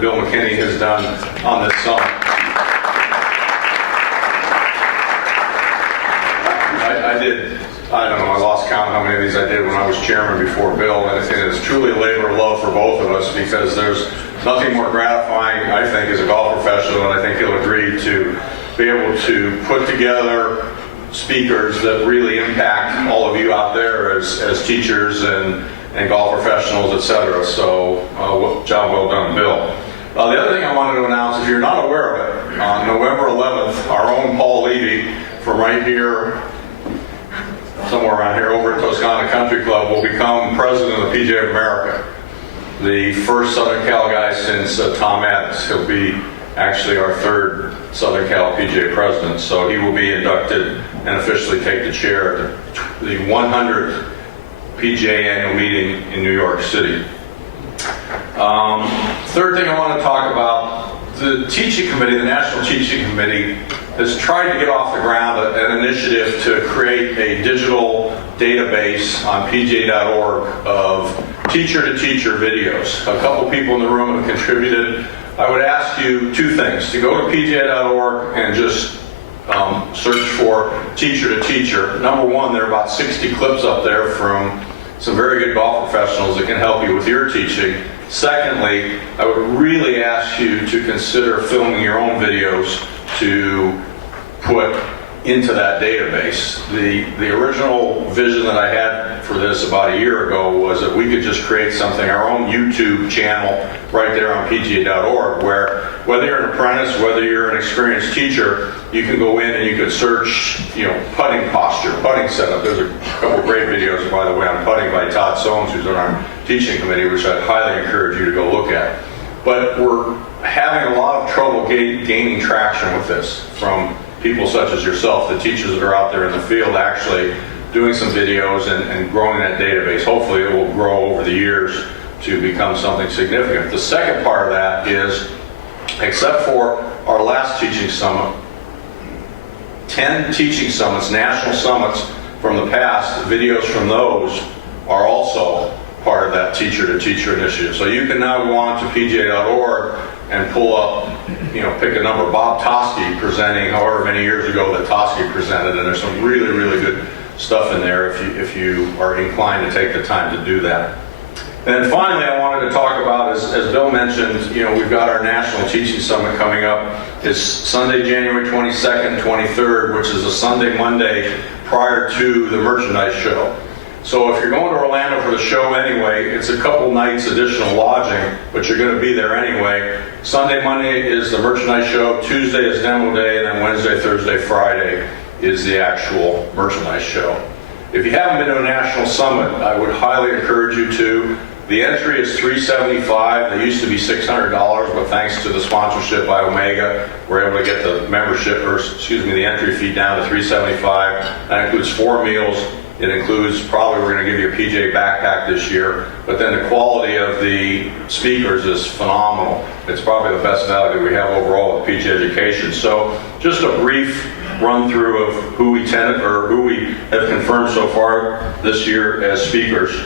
that Bill McKinney has done on this summit. I don't know, I lost count how many of these I did when I was chairman before Bill, and it's truly a labor of love for both of us, because there's nothing more gratifying, I think, as a golf professional, and I think he'll agree, to be able to put together speakers that really impact all of you out there as teachers and golf professionals, etc. So, job well done, Bill. The other thing I wanted to announce, if you're not aware of it, on November 11th, our own Paul Levy from right here, somewhere around here, over at Toscana Country Club, will become president of the PGA of America. The first Southern Cal guy since Tom Adams. He'll be actually our third Southern Cal PGA president, so he will be inducted and officially take the chair at the 100th PGA annual meeting in New York City. Third thing I want to talk about, the teaching committee, the National Teaching Committee, has tried to get off the ground an initiative to create a digital database on PGA.org of teacher-to-teacher videos. A couple people in the room have contributed. I would ask you two things: to go to PGA.org and just search for teacher-to-teacher. Number one, there are about 60 clips up there from some very good golf professionals that can help you with your teaching. Secondly, I would really ask you to consider filming your own videos to put into that database. The original vision that I had for this about a year ago was that we could just create something, our own YouTube channel right there on PGA.org, where whether you're an apprentice, whether you're an experienced teacher, you can go in and you could search, putting posture, putting setup. There's a couple great videos, by the way, on putting by Todd Soames, who's on our teaching committee, which I'd highly encourage you to go look at. But we're having a lot of trouble gaining traction with this from people such as yourself, the teachers that are out there in the field actually doing some videos and growing that database. Hopefully it will grow over the years to become something significant. The second part of that is, except for our last teaching summit, 10 teaching summits, national summits from the past, videos from those are also part of that teacher-to-teacher initiative. So you can now go on to PGA.org and pull up, pick a number. Bob Toski presenting however many years ago that Toski presented, and there's some really, really good stuff in there if you are inclined to take the time to do that. And then finally, I wanted to talk about, as Bill mentioned, we've got our National Teaching Summit coming up. It's Sunday, January 22nd, 23rd, which is a Sunday, Monday prior to the merchandise show. So if you're going to Orlando for the show anyway, it's a couple nights additional lodging, but you're going to be there anyway. Sunday, Monday is the merchandise show, Tuesday is demo day, and then Wednesday, Thursday, Friday is the actual merchandise show. If you haven't been to a national summit, I would highly encourage you to. The entry is $375. They used to be $600, but thanks to the sponsorship by Omega, we're able to get the the entry fee down to $375. That includes 4 meals. It includes, probably we're going to give you a PJ backpack this year, but then the quality of the speakers is phenomenal. It's probably the best value we have overall with PJ Education. So just a brief run through of who we have confirmed so far this year as speakers.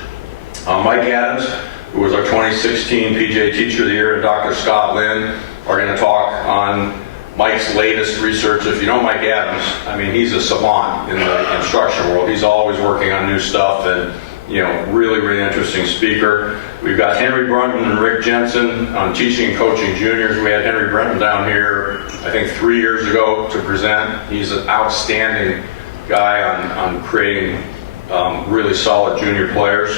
Mike Adams, who was our 2016 PJ Teacher of the Year, and Dr. Scott Lynn are going to talk on Mike's latest research. If you know Mike Adams, he's a savant in the instruction world. He's always working on new stuff, and really, really interesting speaker. We've got Henry Brunton and Rick Jensen on teaching and coaching juniors. We had Henry Brunton down here, I think 3 years ago to present. He's an outstanding guy on creating really solid junior players.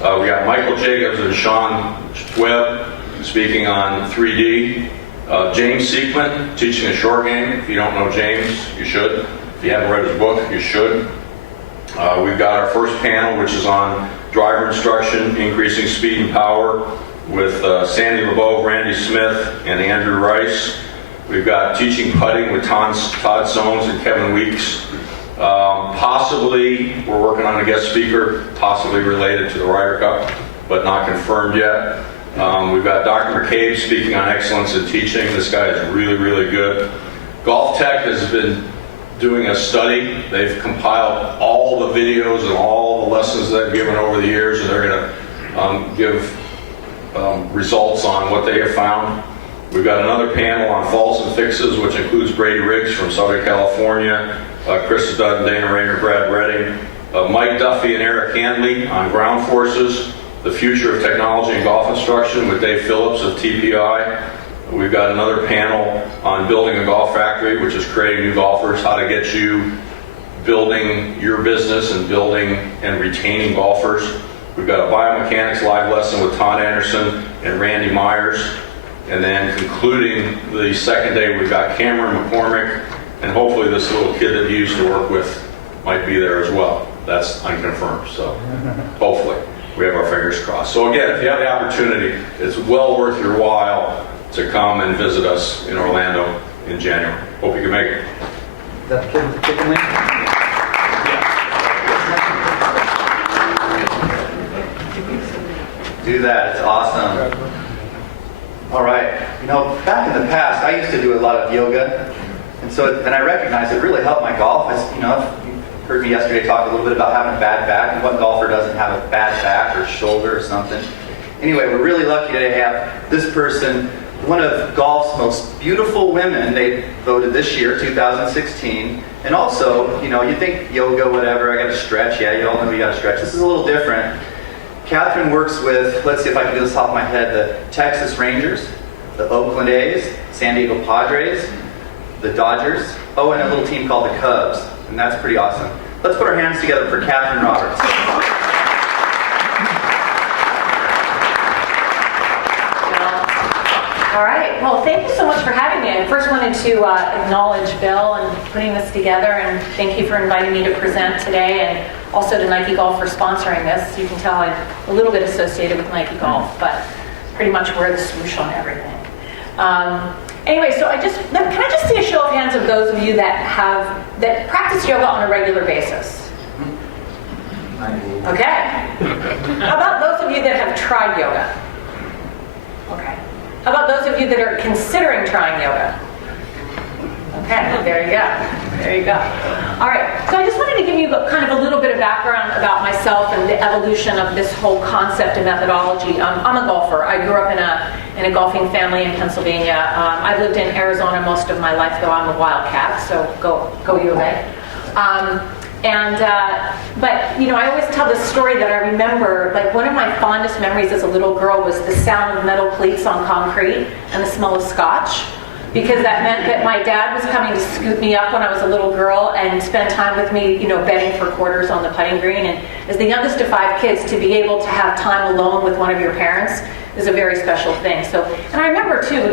We got Michael Jacobs and Sean Webb speaking on 3D. James Seekman teaching a short game. If you don't know James, you should. If you haven't read his book, you should. We've got our first panel, which is on driver instruction, increasing speed and power, with Sandy LeBeau, Randy Smith, and Andrew Rice. We've got teaching putting with Todd Soames and Kevin Weeks. Possibly, we're working on a guest speaker, possibly related to the Ryder Cup, but not confirmed yet. We've got Dr. McCabe speaking on excellence in teaching. This guy is really, really good. Golf Tech has been doing a study. They've compiled all the videos and all the lessons they've given over the years, and they're going to give results on what they have found. We've got another panel on faults and fixes, which includes Brady Riggs from Southern California, Chris Dunn, Dana Rayner, Brad Redding, Mike Duffy and Eric Handley on ground forces, the future of technology and golf instruction with Dave Phillips of TPI. We've got another panel on building a golf factory, which is creating new golfers, how to get you building your business and building and retaining golfers. We've got a biomechanics live lesson with Todd Anderson and Randy Myers. And then concluding the second day, we've got Cameron McCormick, and hopefully this little kid that he used to work with might be there as well. That's unconfirmed, so hopefully. We have our fingers crossed. So again, if you have the opportunity, it's well worth your while to come and visit us in Orlando in January. Hope you can make it. Is that the kid with the chicken wing? Do that, it's awesome. All right, you know, back in the past, I used to do a lot of yoga, and I recognized it really helped my golf. You heard me yesterday talk a little bit about having a bad back, and what golfer doesn't have a bad back or shoulder or something. Anyway, we're really lucky to have this person, one of golf's most beautiful women. They voted this year, 2016. And also, you think yoga, whatever, I got to stretch. Yeah, you all know you got to stretch. This is a little different. Katherine works with, let's see if I can do this off the top of my head, the Texas Rangers, the Oakland A's, San Diego Padres, the Dodgers, and a little team called the Cubs. And that's pretty awesome. Let's put our hands together for Katherine Roberts. All right. Well, thank you so much for having me. I first wanted to acknowledge Bill and putting this together, and thank you for inviting me to present today, and also to Nike Golf for sponsoring this. You can tell I'm a little bit associated with Nike Golf, but pretty much we're the swoosh on everything. Anyway, so can I just see a show of hands of those of you that practice yoga on a regular basis? Okay. How about those of you that have tried yoga? Okay. How about those of you that are considering trying yoga? Okay, there you go. There you go. All right, so I just wanted to give you kind of a little bit of background about myself and the evolution of this whole concept and methodology. I'm a golfer. I grew up in a golfing family in Pennsylvania. I've lived in Arizona most of my life, though I'm a Wildcat, so go U of A. But I always tell this story that I remember, like one of my fondest memories as a little girl was the sound of metal cleats on concrete and the smell of scotch, because that meant that my dad was coming to scoop me up when I was a little girl and spend time with me, betting for quarters on the putting green. And as the youngest of 5 kids, to be able to have time alone with one of your parents is a very special thing. And I remember too,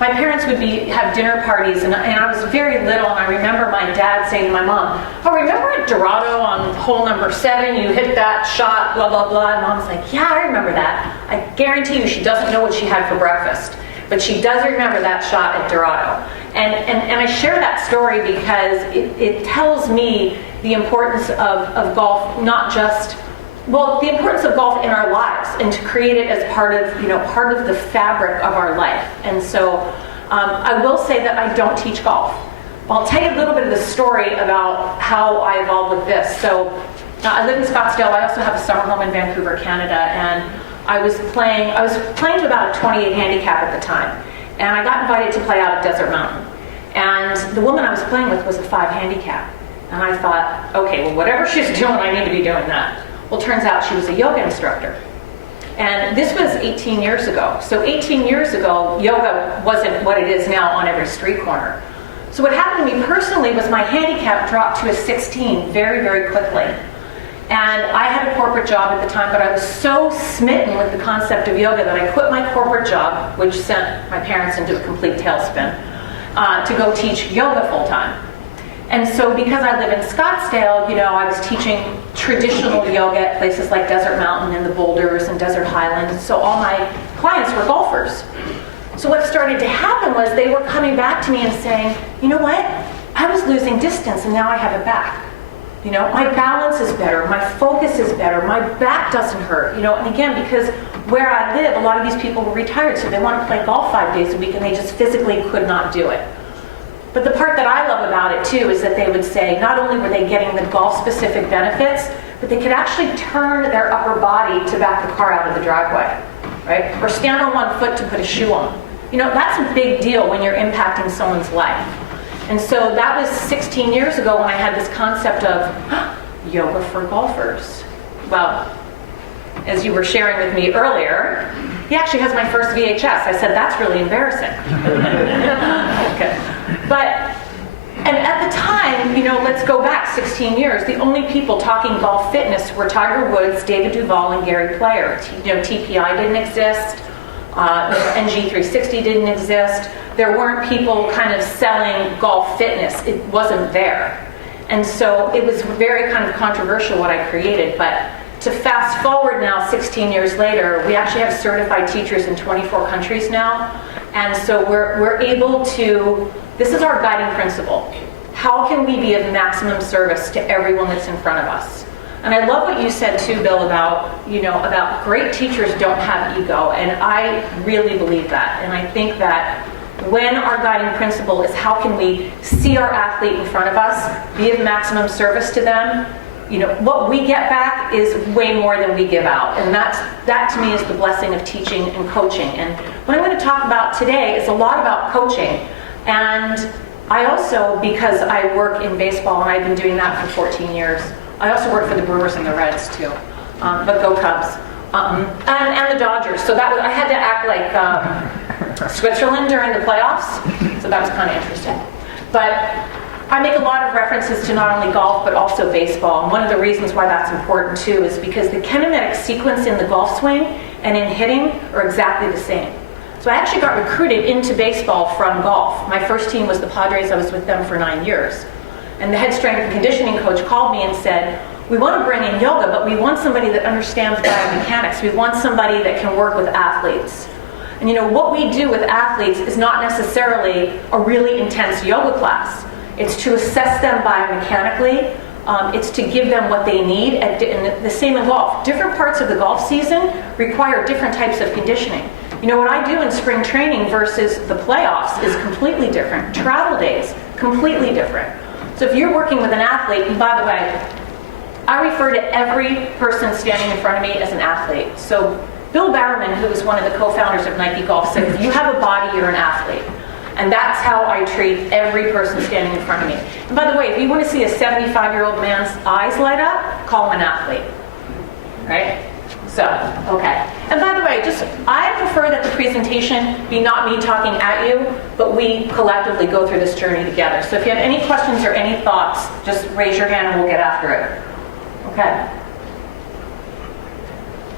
my parents would have dinner parties, and I was very little, and I remember my dad saying to my mom, remember at Dorado on hole number 7, you hit that shot, blah, blah, blah. And Mom's like, yeah, I remember that. I guarantee you she doesn't know what she had for breakfast, but she does remember that shot at Dorado. And I share that story because it tells me the importance of golf, not just the importance of golf in our lives, and to create it as part of the fabric of our life. And so I will say that I don't teach golf. I'll tell you a little bit of the story about how I evolved with this. So I live in Scottsdale. I also have a summer home in Vancouver, Canada, and I was playing to about a 28 handicap at the time. And I got invited to play out at Desert Mountain. And the woman I was playing with was a 5 handicap. And I thought, okay, well, whatever she's doing, I need to be doing that. Well, turns out she was a yoga instructor. And this was 18 years ago. So 18 years ago, yoga wasn't what it is now on every street corner. So what happened to me personally was my handicap dropped to a 16 very, very quickly. And I had a corporate job at the time, but I was so smitten with the concept of yoga that I quit my corporate job, which sent my parents into a complete tailspin, to go teach yoga full time. And so because I live in Scottsdale, I was teaching traditional yoga at places like Desert Mountain and the Boulders and Desert Highlands. So all my clients were golfers. So what started to happen was they were coming back to me and saying, you know what? I was losing distance and now I have it back. My balance is better, my focus is better, my back doesn't hurt. And again, because where I live, a lot of these people were retired, so they want to play golf 5 days a week and they just physically could not do it. But the part that I love about it too is that they would say not only were they getting the golf-specific benefits, but they could actually turn their upper body to back the car out of the driveway, right? Or stand on one foot to put a shoe on. That's a big deal when you're impacting someone's life. And so that was 16 years ago when I had this concept of yoga for golfers. Well, as you were sharing with me earlier, he actually has my first VHS. I said, that's really embarrassing. Okay. And at the time, let's go back 16 years, the only people talking golf fitness were Tiger Woods, David Duval, and Gary Player. TPI didn't exist. NG360 didn't exist. There weren't people kind of selling golf fitness. It wasn't there. And so it was very kind of controversial what I created. But to fast forward now, 16 years later, we actually have certified teachers in 24 countries now. And so we're able to, this is our guiding principle. How can we be of maximum service to everyone that's in front of us? And I love what you said too, Bill, about great teachers don't have ego. And I really believe that. And I think that when our guiding principle is how can we see our athlete in front of us, be of maximum service to them, what we get back is way more than we give out. And that to me is the blessing of teaching and coaching. And what I'm going to talk about today is a lot about coaching. And I also, because I work in baseball and I've been doing that for 14 years, I also work for the Brewers and the Reds too, but go Cubs, and the Dodgers. So I had to act like Switzerland during the playoffs, so that was kind of interesting. But I make a lot of references to not only golf, but also baseball. And one of the reasons why that's important too is because the kinematic sequence in the golf swing and in hitting are exactly the same. So I actually got recruited into baseball from golf. My first team was the Padres. I was with them for 9 years. And the head strength and conditioning coach called me and said, we want to bring in yoga, but we want somebody that understands biomechanics. We want somebody that can work with athletes. And what we do with athletes is not necessarily a really intense yoga class. It's to assess them biomechanically. It's to give them what they need. And the same in golf. Different parts of the golf season require different types of conditioning. What I do in spring training versus the playoffs is completely different. Travel days, completely different. So if you're working with an athlete, and by the way, I refer to every person standing in front of me as an athlete. So Bill Bowerman, who was one of the co-founders of Nike Golf, said, if you have a body, you're an athlete. And that's how I treat every person standing in front of me. And by the way, if you want to see a 75-year-old man's eyes light up, call him an athlete. Right? So, okay. And by the way, I prefer that the presentation be not me talking at you, but we collectively go through this journey together. So if you have any questions or any thoughts, just raise your hand and we'll get after it. Okay.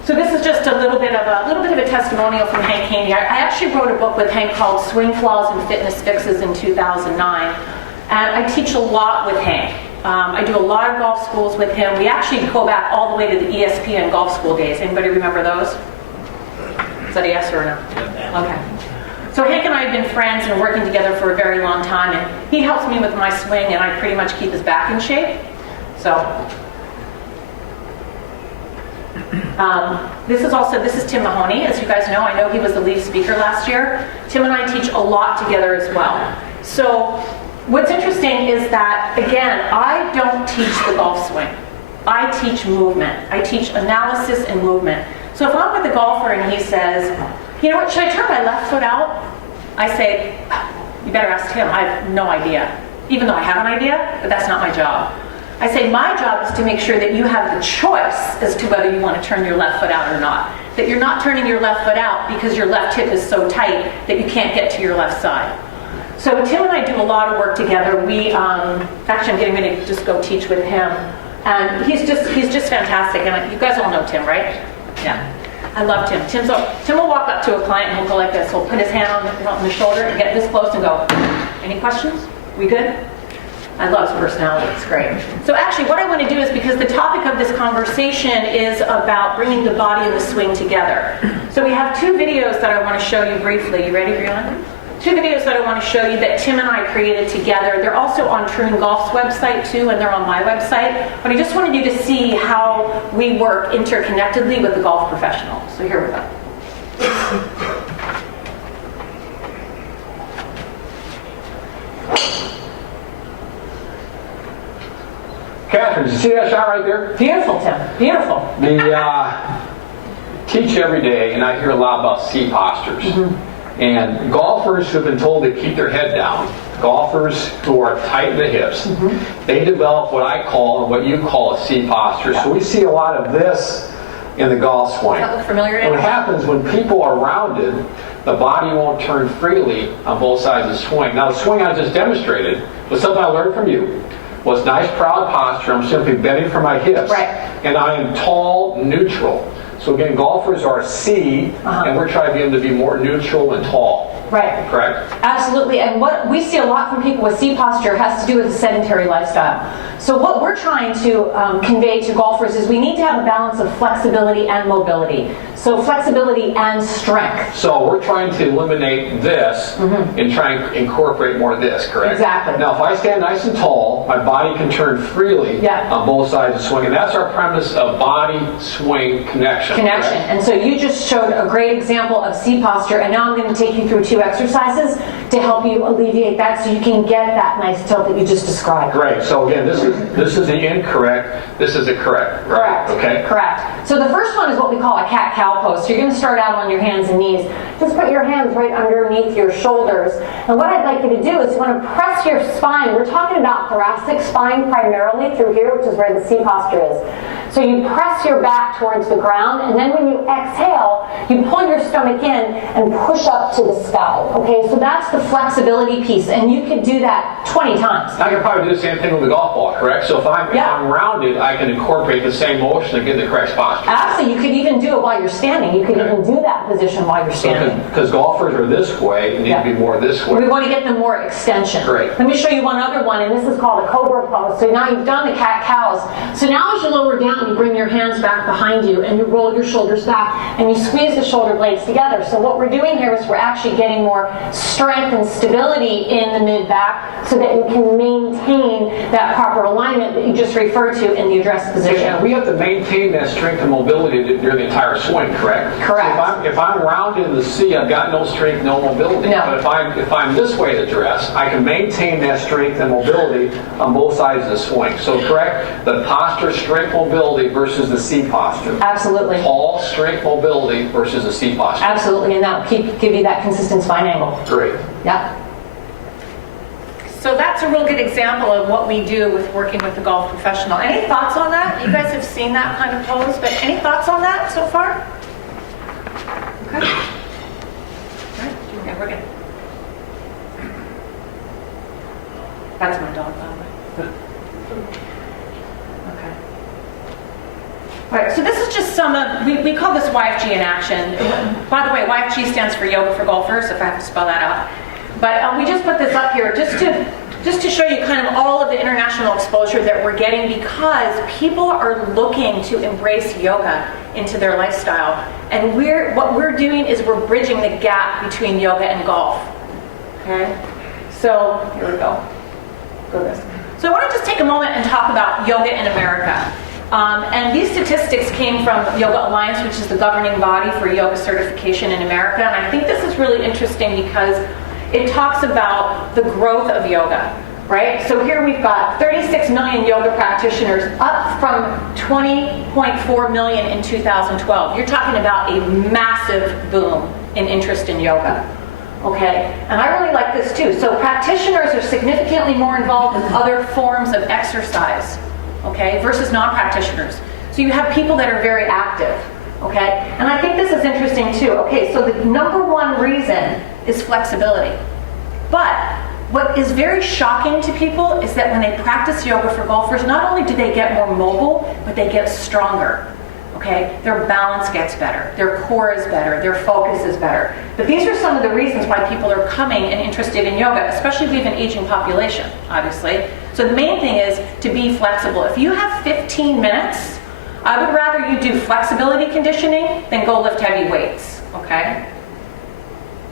So this is just a little bit of a testimonial from Hank Haney. I actually wrote a book with Hank called Swing Flaws and Fitness Fixes in 2009. And I teach a lot with Hank. I do a lot of golf schools with him. We actually go back all the way to the ESPN golf school days. Anybody remember those? Is that a yes or a no? Okay. So Hank and I have been friends and working together for a very long time, and he helps me with my swing, and I pretty much keep his back in shape. So this is Tim Mahoney. As you guys know, I know he was the lead speaker last year. Tim and I teach a lot together as well. So what's interesting is that, again, I don't teach the golf swing. I teach movement. I teach analysis and movement. So if I'm with a golfer and he says, you know what, should I turn my left foot out? I say, you better ask Tim. I have no idea. Even though I have an idea, but that's not my job. I say my job is to make sure that you have the choice as to whether you want to turn your left foot out or not. That you're not turning your left foot out because your left hip is so tight that you can't get to your left side. So Tim and I do a lot of work together. We actually, I'm getting ready to just go teach with him, and he's just fantastic. And you guys all know Tim, right? Yeah, I love Tim. Tim will walk up to a client and he'll go like this. He'll put his hand on the shoulder and get this close and go, "Any questions? We good?" I love his personality. It's great. So actually, what I want to do is, because the topic of this conversation is about bringing the body and the swing together. So we have two videos that I want to show you briefly. You ready, Brianna? Two videos that I want to show you that Tim and I created together. They're also on Troon Golf's website too, and they're on my website. But I just wanted you to see how we work interconnectedly with the golf professional. So here we go. Katherine, did you see that shot right there? Beautiful, Tim. Beautiful. Teach every day, and I hear a lot about seat postures. Mm-hmm. And golfers who've been told to keep their head down, golfers who are tight in the hips, they develop what I call and what you call a C posture. So we see a lot of this in the golf swing. Does that look familiar? And what happens when people are rounded, the body won't turn freely on both sides of the swing. Now, the swing I just demonstrated was something I learned from you. Was nice, proud posture. I'm simply bending for my hips. Right. And I am tall, neutral. So again, golfers are C, and we're trying to get them to be more neutral and tall. Right. Correct? Absolutely. And what we see a lot from people with C posture has to do with a sedentary lifestyle. So what we're trying to convey to golfers is we need to have a balance of flexibility and mobility. So flexibility and strength. So we're trying to eliminate this and try and incorporate more of this, correct? Exactly. Now, if I stand nice and tall, my body can turn freely on both sides of the swing. And that's our premise of body-swing connection. Connection. Correct? And so you just showed a great example of C posture, and now I'm going to take you through 2 exercises to help you alleviate that so you can get that nice tilt that you just described. Great. So again, this is the incorrect, this is the correct. Right? Correct. Okay. Correct. So the first one is what we call a cat-cow pose. So you're going to start out on your hands and knees. Just put your hands right underneath your shoulders. And what I'd like you to do is you want to press your spine. We're talking about thoracic spine primarily through here, which is where the C posture is. So you press your back towards the ground, and then when you exhale, you pull your stomach in and push up to the sky. Okay, so that's the flexibility piece, and you could do that 20 times. I can probably do the same thing with the golf ball, correct? So if I'm rounded, I can incorporate the same motion and get the correct posture. Actually, you could even do it while you're standing. You could even do that position while you're standing. Because golfers are this way and need to be more this way. We want to get them more extension. Great. Let me show you one other one, and this is called a cobra pose. So now you've done the cat-cows. So now as you lower down, you bring your hands back behind you, and you roll your shoulders back, and you squeeze the shoulder blades together. So what we're doing here is we're actually getting more strength and stability in the mid-back so that you can maintain that proper alignment that you just referred to in the address position. And we have to maintain that strength and mobility during the entire swing, correct? Correct. So if I'm rounded in the C, I've got no strength, no mobility. No. But if I'm this way to dress, I can maintain that strength and mobility on both sides of the swing. So correct, the posture, strength, mobility versus the C posture. Absolutely. Tall, strength, mobility versus the C posture. Absolutely, and that will give you that consistent spine angle. Great. Yeah. So that's a real good example of what we do with working with the golf professional. Any thoughts on that? You guys have seen that kind of pose, but any thoughts on that so far? Okay. All right. Okay, we're good. That's my dog, by the way. Okay. All right, so this is just some of, we call this YFG in action. By the way, YFG stands for Yoga for Golfers, if I have to spell that out. But we just put this up here just to show you kind of all of the international exposure that we're getting, because people are looking to embrace yoga into their lifestyle. And what we're doing is we're bridging the gap between yoga and golf. Okay? So here we go. Go this. So I want to just take a moment and talk about yoga in America. And these statistics came from Yoga Alliance, which is the governing body for yoga certification in America. And I think this is really interesting because it talks about the growth of yoga, right? So here we've got 36 million yoga practitioners, up from 20.4 million in 2012. You're talking about a massive boom in interest in yoga. Okay, and I really like this too. So practitioners are significantly more involved with other forms of exercise, okay, versus non-practitioners. So you have people that are very active, okay? And I think this is interesting too. Okay, so the number one reason is flexibility. But what is very shocking to people is that when they practice yoga for golfers, not only do they get more mobile, but they get stronger. Okay, their balance gets better, their core is better, their focus is better. But these are some of the reasons why people are coming and interested in yoga, especially if we have an aging population, obviously. So the main thing is to be flexible. If you have 15 minutes, I would rather you do flexibility conditioning than go lift heavy weights, okay?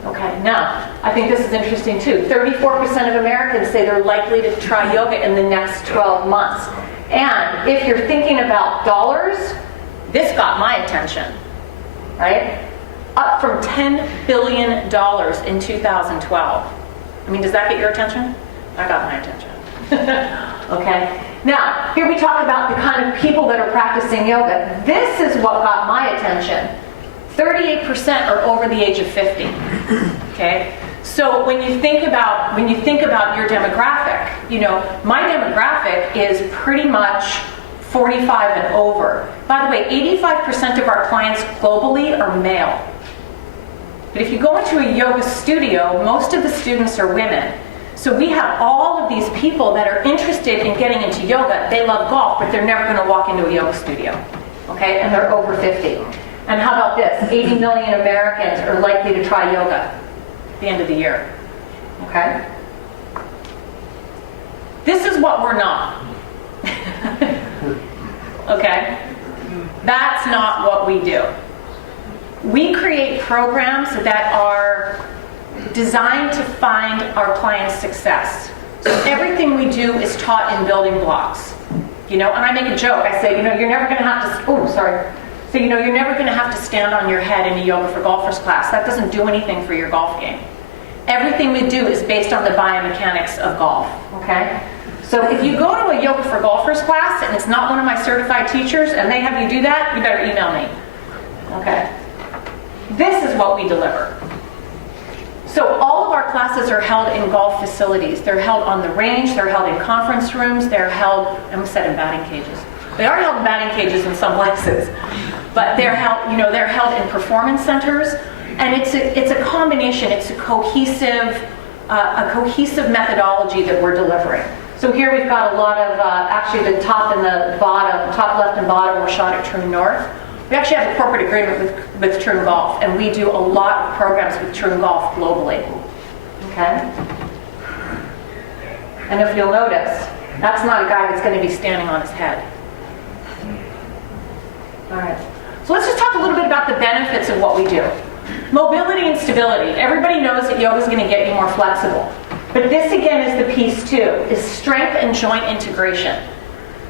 Okay, now, I think this is interesting too. 34% of Americans say they're likely to try yoga in the next 12 months. And if you're thinking about dollars, this got my attention, right? Up from $10 billion in 2012. I mean, does that get your attention? That got my attention. Okay. Now, here we talk about the kind of people that are practicing yoga. This is what got my attention. 38% are over the age of 50. Okay? So when you think about your demographic, my demographic is pretty much 45 and over. By the way, 85% of our clients globally are male. But if you go into a yoga studio, most of the students are women. So we have all of these people that are interested in getting into yoga. They love golf, but they're never going to walk into a yoga studio. Okay? And they're over 50. And how about this? 80 million Americans are likely to try yoga at the end of the year. Okay? This is what we're not. Okay? That's not what we do. We create programs that are designed to find our clients' success. So everything we do is taught in building blocks. And I make a joke. I say, you're never going to have to, So, you're never going to have to stand on your head in a Yoga for Golfers class. That doesn't do anything for your golf game. Everything we do is based on the biomechanics of golf, okay? So if you go to a Yoga for Golfers class and it's not one of my certified teachers and they have you do that, you better email me, okay? This is what we deliver. So all of our classes are held in golf facilities. They're held on the range, they're held in conference rooms, they're held, I almost said in batting cages. They are held in batting cages in some places, but they're held, they're held in performance centers, and it's a combination. It's a cohesive methodology that we're delivering. So here we've got a lot of actually the top and the bottom, top left and bottom were shot at Troon North. We actually have a corporate agreement with Troon Golf, and we do a lot of programs with Troon Golf globally. Okay? And if you'll notice, that's not a guy that's going to be standing on his head. All right. So let's just talk a little bit about the benefits of what we do. Mobility and stability. Everybody knows that yoga is going to get you more flexible. But this again is the piece too, is strength and joint integration.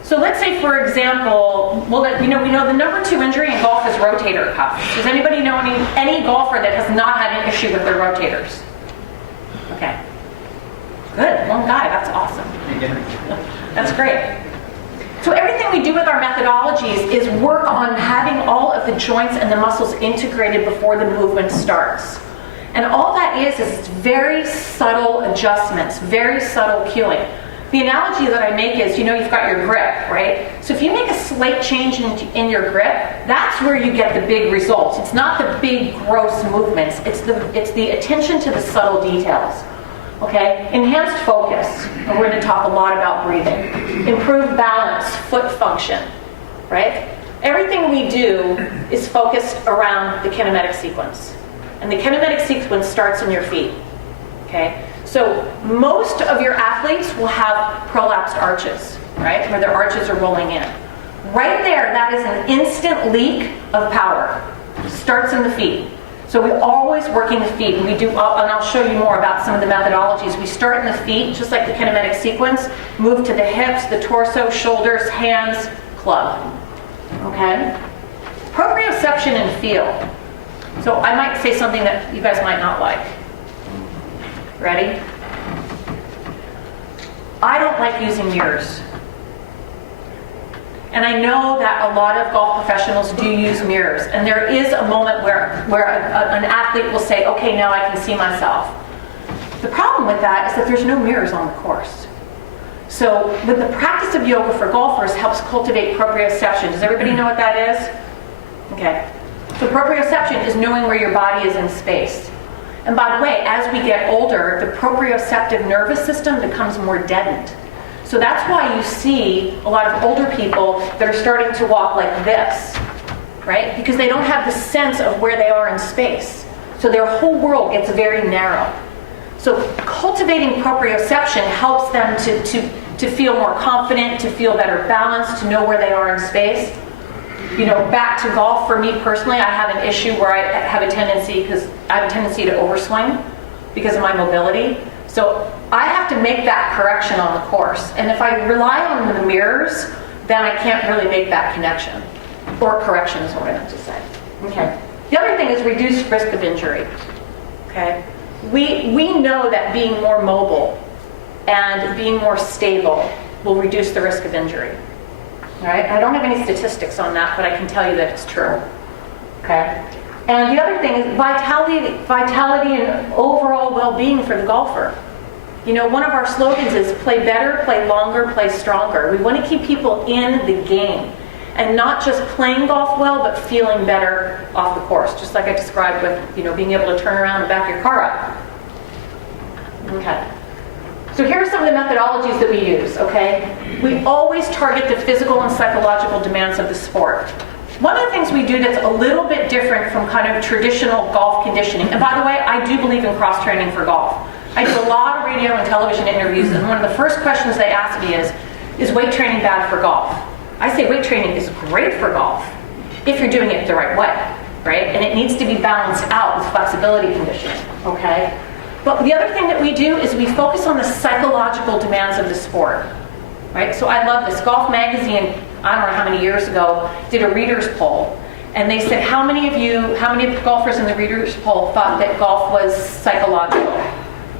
So let's say, for example, we know the number 2 injury in golf is rotator cuff. Does anybody know any golfer that has not had an issue with their rotators? Okay. Good, one guy, that's awesome. That's great. So everything we do with our methodologies is work on having all of the joints and the muscles integrated before the movement starts. And all that is very subtle adjustments, very subtle cueing. The analogy that I make is, you've got your grip, right? So if you make a slight change in your grip, that's where you get the big results. It's not the big, gross movements. It's the attention to the subtle details. Okay? Enhanced focus. And we're going to talk a lot about breathing. Improved balance, foot function, right? Everything we do is focused around the kinematic sequence. And the kinematic sequence starts in your feet. Okay? So most of your athletes will have prolapsed arches, right? Where their arches are rolling in. Right there, that is an instant leak of power. Starts in the feet. So we're always working the feet, and we do, and I'll show you more about some of the methodologies. We start in the feet, just like the kinematic sequence, move to the hips, the torso, shoulders, hands, club. Okay? Proprioception and feel. So I might say something that you guys might not like. Ready? I don't like using mirrors. And I know that a lot of golf professionals do use mirrors. And there is a moment where an athlete will say, okay, now I can see myself. The problem with that is that there's no mirrors on the course. So with the practice of yoga for golfers helps cultivate proprioception. Does everybody know what that is? Okay. So proprioception is knowing where your body is in space. And by the way, as we get older, the proprioceptive nervous system becomes more deadened. So that's why you see a lot of older people that are starting to walk like this, right? Because they don't have the sense of where they are in space. So their whole world gets very narrow. So cultivating proprioception helps them to feel more confident, to feel better balanced, to know where they are in space. Back to golf, for me personally, I have an issue where I have a tendency to overswing because of my mobility. So I have to make that correction on the course. And if I rely on the mirrors, then I can't really make that connection. Or correction is what I meant to say. Okay. The other thing is reduced risk of injury. Okay. We know that being more mobile and being more stable will reduce the risk of injury. All right? I don't have any statistics on that, but I can tell you that it's true. Okay? And the other thing is vitality and overall well-being for the golfer. You know, one of our slogans is play better, play longer, play stronger. We want to keep people in the game and not just playing golf well, but feeling better off the course, just like I described with, you know, being able to turn around and back your car up. Okay. So here are some of the methodologies that we use, okay? We always target the physical and psychological demands of the sport. One of the things we do that's a little bit different from kind of traditional golf conditioning, and by the way, I do believe in cross-training for golf. I do a lot of radio and television interviews, and one of the first questions they ask me is weight training bad for golf? I say weight training is great for golf if you're doing it the right way, right? And it needs to be balanced out with flexibility conditioning, okay? But the other thing that we do is we focus on the psychological demands of the sport, right? So I love this. Golf Magazine, I don't know how many years ago, did a reader's poll. And they said, how many of golfers in the reader's poll thought that golf was psychological?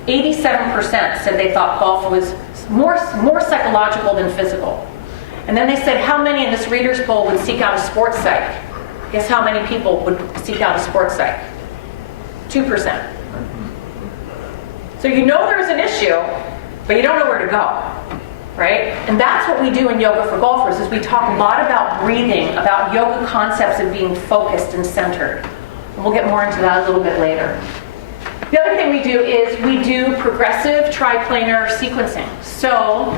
87% said they thought golf was more psychological than physical. And then they said, how many in this reader's poll would seek out a sports psych? Guess how many people would seek out a sports psych? 2%. So you know there's an issue, but you don't know where to go, right? And that's what we do in yoga for golfers, is we talk a lot about breathing, about yoga concepts of being focused and centered. And we'll get more into that a little bit later. The other thing we do is we do progressive triplanar sequencing. So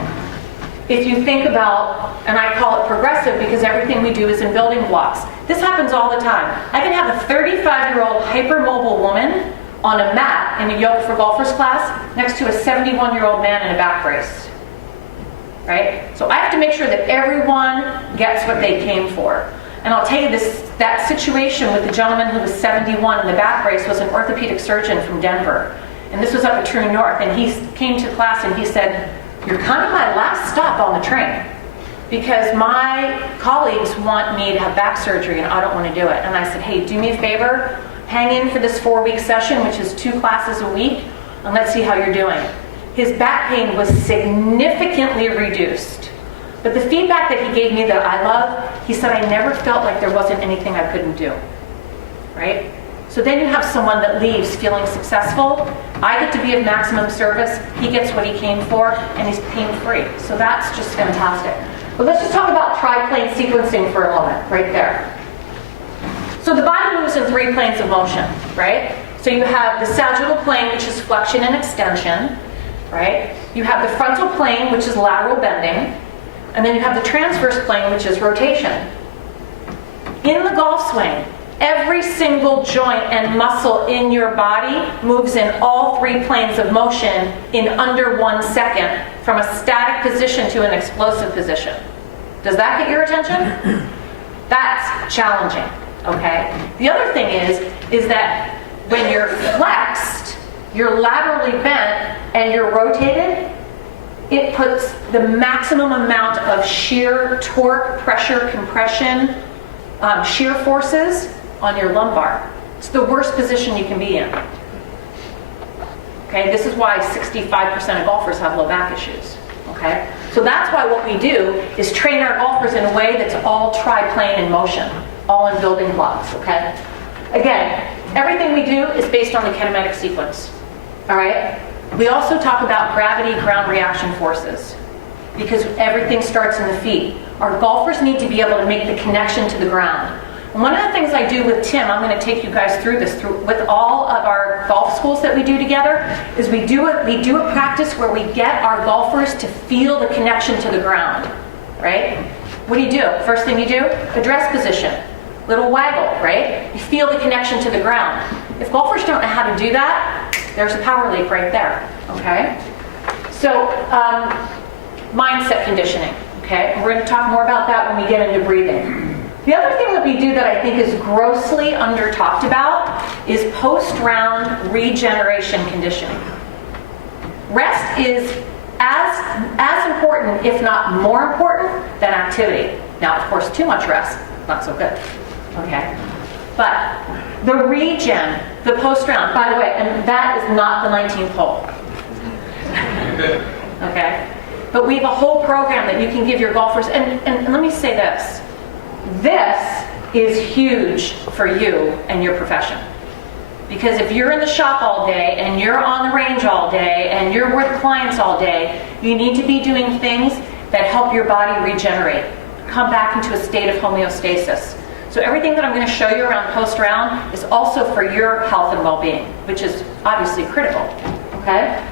if you think about, and I call it progressive because everything we do is in building blocks. This happens all the time. I can have a 35-year-old hypermobile woman on a mat in a yoga for golfers class next to a 71-year-old man in a back brace, right? So I have to make sure that everyone gets what they came for. And I'll tell you this, that situation with the gentleman who was 71 in the back brace was an orthopedic surgeon from Denver. And this was up at True North. And he came to class and he said, "You're kind of my last stop on the train because my colleagues want me to have back surgery and I don't want to do it." And I said, "Hey, do me a favor, hang in for this 4-week session, which is 2 classes a week, and let's see how you're doing." His back pain was significantly reduced. But the feedback that he gave me that I love, he said, "I never felt like there wasn't anything I couldn't do," right? So then you have someone that leaves feeling successful. I get to be of maximum service. He gets what he came for, and he's pain-free. So that's just fantastic. But let's just talk about triplane sequencing for a moment, right there. So the body moves in 3 planes of motion, right? So you have the sagittal plane, which is flexion and extension, right? You have the frontal plane, which is lateral bending. And then you have the transverse plane, which is rotation. In the golf swing, every single joint and muscle in your body moves in all 3 planes of motion in under 1 second from a static position to an explosive position. Does that get your attention? That's challenging, okay? The other thing is that when you're flexed, you're laterally bent, and you're rotated, it puts the maximum amount of shear, torque, pressure, compression, shear forces on your lumbar. It's the worst position you can be in. Okay, this is why 65% of golfers have low back issues. Okay, so that's why what we do is train our golfers in a way that's all triplane in motion, all in building blocks. Okay, again, everything we do is based on the kinematic sequence. All right. We also talk about gravity-ground reaction forces because everything starts in the feet. Our golfers need to be able to make the connection to the ground. And one of the things I do with Tim, I'm going to take you guys through this with all of our golf schools that we do together, is we do a practice where we get our golfers to feel the connection to the ground, right? What do? First thing you do, address position, little waggle, right? You feel the connection to the ground. If golfers don't know how to do that, there's a power leak right there, okay? So, mindset conditioning, okay? We're going to talk more about that when we get into breathing. The other thing that we do that I think is grossly under talked about is post-round regeneration conditioning. Rest is as important, if not more important, than activity. Now, of course, too much rest, not so good, okay? But the regen, the post-round, by the way, and that is not the 19th hole. Okay? But we have a whole program that you can give your golfers, and let me say this. This is huge for you and your profession. Because if you're in the shop all day and you're on the range all day and you're with clients all day, you need to be doing things that help your body regenerate, come back into a state of homeostasis. So everything that I'm going to show you around post-round is also for your health and well-being, which is obviously critical, okay?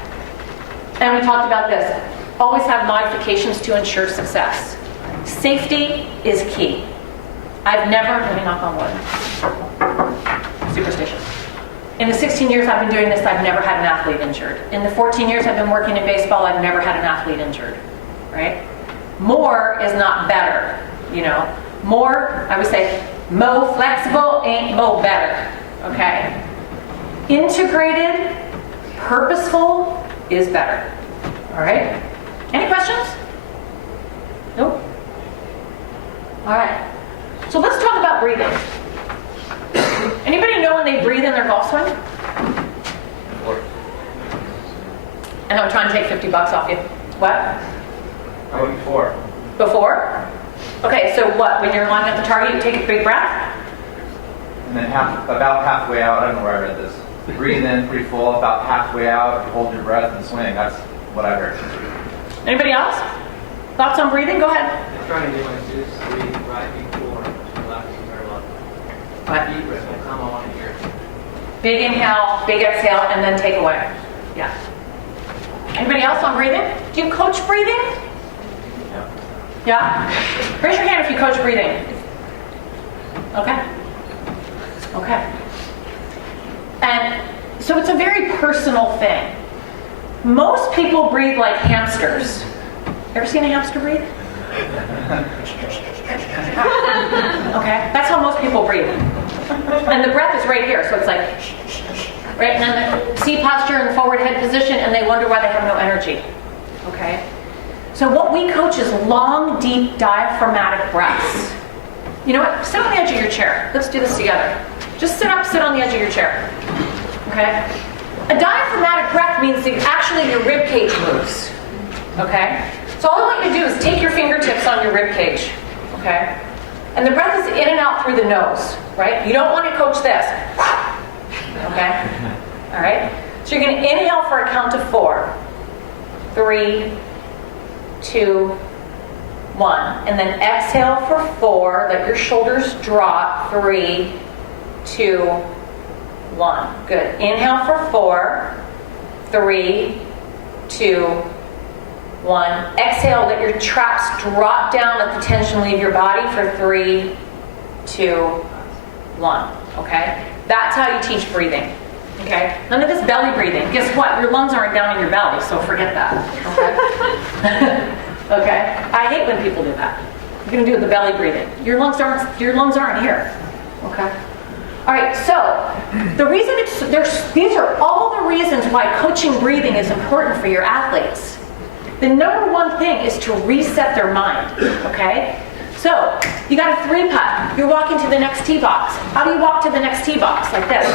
And we talked about this. Always have modifications to ensure success. Safety is key. I've never, let me knock on wood. Superstition. In the 16 years I've been doing this, I've never had an athlete injured. In the 14 years I've been working in baseball, I've never had an athlete injured, right? More is not better, you know. More, I would say, mo flexible ain't mo better, okay? Integrated, purposeful is better, all right? Any questions? Nope. All right, so let's talk about breathing. Anybody know when they breathe in their golf swing? And I'm trying to take $50 off you. What? How about before? Before? Okay, so what? When you're lining up the target, you take a big breath? And then about halfway out, I don't know where I read this. Breathe in pretty full, about halfway out, hold your breath and swing. That's what I heard. Anybody else? Thoughts on breathing? Go ahead. I'm trying to do my juice, breathe right before, relaxing very well. What? Deep breath will come, I want to hear. Big inhale, big exhale, and then take away. Yeah. Anybody else on breathing? Do you coach breathing? Yeah? Raise your hand if you coach breathing. Okay. Okay. And so it's a very personal thing. Most people breathe like hamsters. Ever seen a hamster breathe? Okay, that's how most people breathe. And the breath is right here, so it's like, right? And then the C posture and the forward head position, and they wonder why they have no energy. Okay? So what we coach is long, deep, diaphragmatic breaths. You know what? Sit on the edge of your chair. Let's do this together. Just sit up, sit on the edge of your chair. Okay? A diaphragmatic breath means that actually your rib cage moves. Okay? So all I want you to do is take your fingertips on your rib cage. Okay? And the breath is in and out through the nose, right? You don't want to coach this. Okay? All right? So you're going to inhale for a count of 4. 3, 2, 1. And then exhale for 4. Let your shoulders drop. 3, 2, 1. Good. Inhale for 4. 3, 2, 1. Exhale, let your traps drop down, let the tension leave your body for 3, 2, 1. Okay? That's how you teach breathing. Okay? None of this belly breathing. Guess what? Your lungs aren't down in your belly, so forget that. Okay? Okay? I hate when people do that. You're going to do the belly breathing. Your lungs aren't here. Okay? All right, so the reason these are all the reasons why coaching breathing is important for your athletes. The number one thing is to reset their mind, okay? So, you got a 3-putt. You're walking to the next tee box. How do you walk to the next tee box? Like this.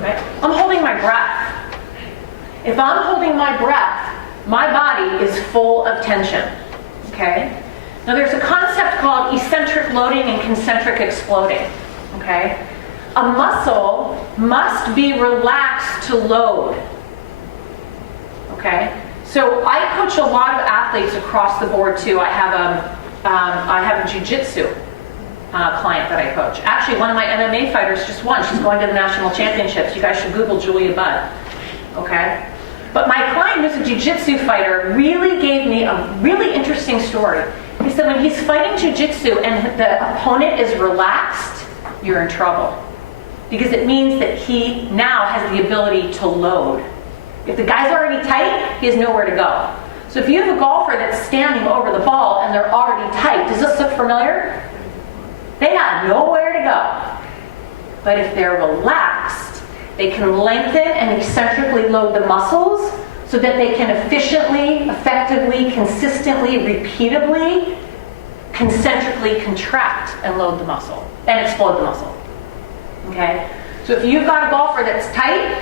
Right? I'm holding my breath. If I'm holding my breath, my body is full of tension, okay? Now there's a concept called eccentric loading and concentric exploding, okay? A muscle must be relaxed to load. Okay, so I coach a lot of athletes across the board too. I have a jiu-jitsu client that I coach. Actually, one of my MMA fighters just won. She's going to the national championships. You guys should Google Julia Budd. Okay, but my client, who's a jiu-jitsu fighter, really gave me a really interesting story. He said when he's fighting jiu-jitsu and the opponent is relaxed, you're in trouble, because it means that he now has the ability to load. If the guy's already tight, he has nowhere to go. So if you have a golfer that's standing over the ball and they're already tight, does this look familiar? They got nowhere to go. But if they're relaxed, they can lengthen and eccentrically load the muscles so that they can efficiently, effectively, consistently, repeatably, concentrically contract and load the muscle and explode the muscle. Okay? So if you've got a golfer that's tight,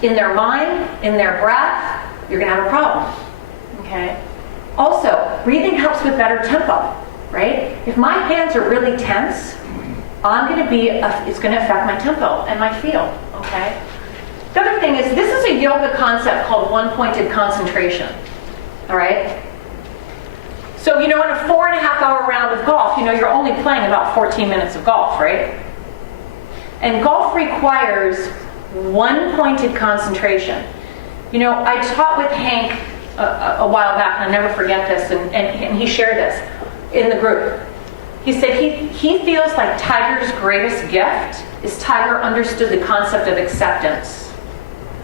in their mind, in their breath, you're going to have a problem. Okay? Also, breathing helps with better tempo. right? If my hands are really tense, it's going to affect my tempo and my feel, okay? The other thing is, this is a yoga concept called one-pointed concentration, all right? So, in a 4.5-hour round of golf, you're only playing about 14 minutes of golf, right? And golf requires one-pointed concentration. I taught with Hank a while back, and I'll never forget this, and he shared this in the group. He said he feels like Tiger's greatest gift is Tiger understood the concept of acceptance.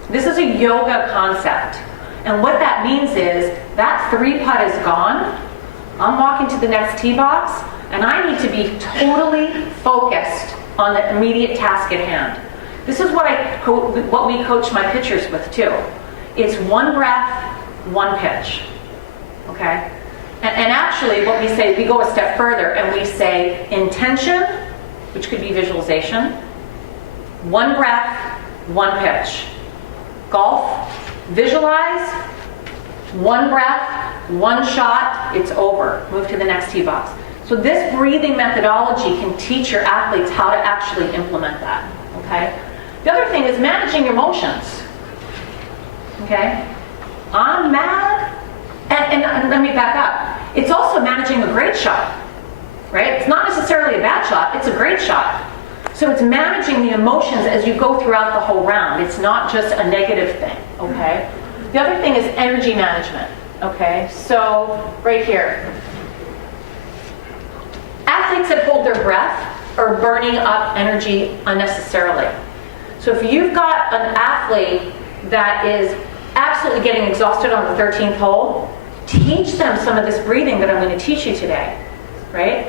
This is a yoga concept. And what that means is that 3-putt is gone. I'm walking to the next tee box, and I need to be totally focused on the immediate task at hand. This is what we coach my pitchers with too. It's one breath, one pitch. Okay? And actually what we say, we go a step further and we say intention, which could be visualization, one breath, one pitch. Golf, visualize, one breath, one shot, it's over. Move to the next tee box. So this breathing methodology can teach your athletes how to actually implement that, okay? The other thing is managing emotions, okay? I'm mad, and let me back up. It's also managing a great shot, right? It's not necessarily a bad shot, it's a great shot. So it's managing the emotions as you go throughout the whole round. It's not just a negative thing, okay? The other thing is energy management, okay? So right here. Athletes that hold their breath are burning up energy unnecessarily. So if you've got an athlete that is absolutely getting exhausted on the 13th hole, teach them some of this breathing that I'm going to teach you today, right?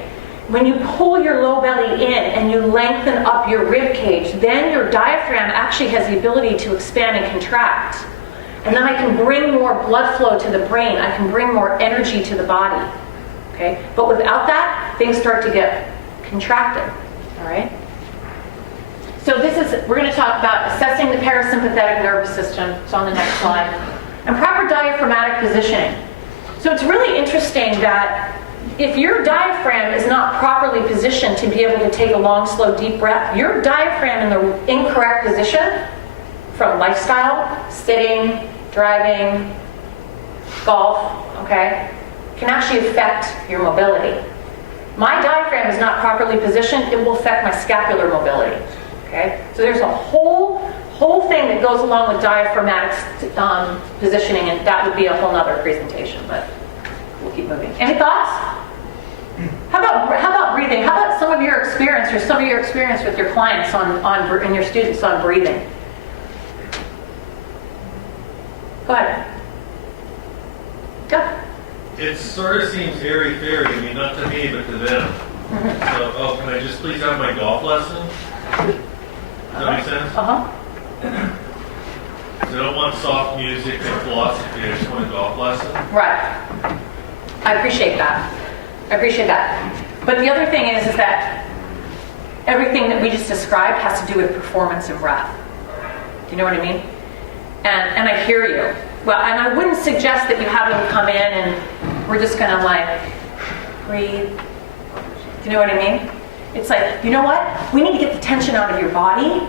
When you pull your low belly in and you lengthen up your rib cage, then your diaphragm actually has the ability to expand and contract. And then I can bring more blood flow to the brain. I can bring more energy to the body. Okay? But without that, things start to get contracted. All right? So we're going to talk about assessing the parasympathetic nervous system. It's on the next slide. And proper diaphragmatic positioning. So it's really interesting that if your diaphragm is not properly positioned to be able to take a long, slow, deep breath, your diaphragm in the incorrect position from lifestyle, sitting, driving, golf, okay, can actually affect your mobility. My diaphragm is not properly positioned, it will affect my scapular mobility. Okay? So there's a whole thing that goes along with diaphragmatic positioning, and that would be a whole nother presentation, but we'll keep moving. Any thoughts? How about breathing? How about some of your experience with your clients and your students on breathing? Go ahead. Go. It sort of seems airy-fairy. I mean, not to me, but to them. So, can I just please have my golf lesson? Does that make sense? Uh-huh. I don't want soft music and philosophy. I just want a golf lesson. Right. I appreciate that. But the other thing is that everything that we just described has to do with performance and breath. Do you know what I mean? And I hear you. Well, and I wouldn't suggest that you have them come in and we're just gonna like breathe. Do you know what I mean? It's like, you know what? We need to get the tension out of your body,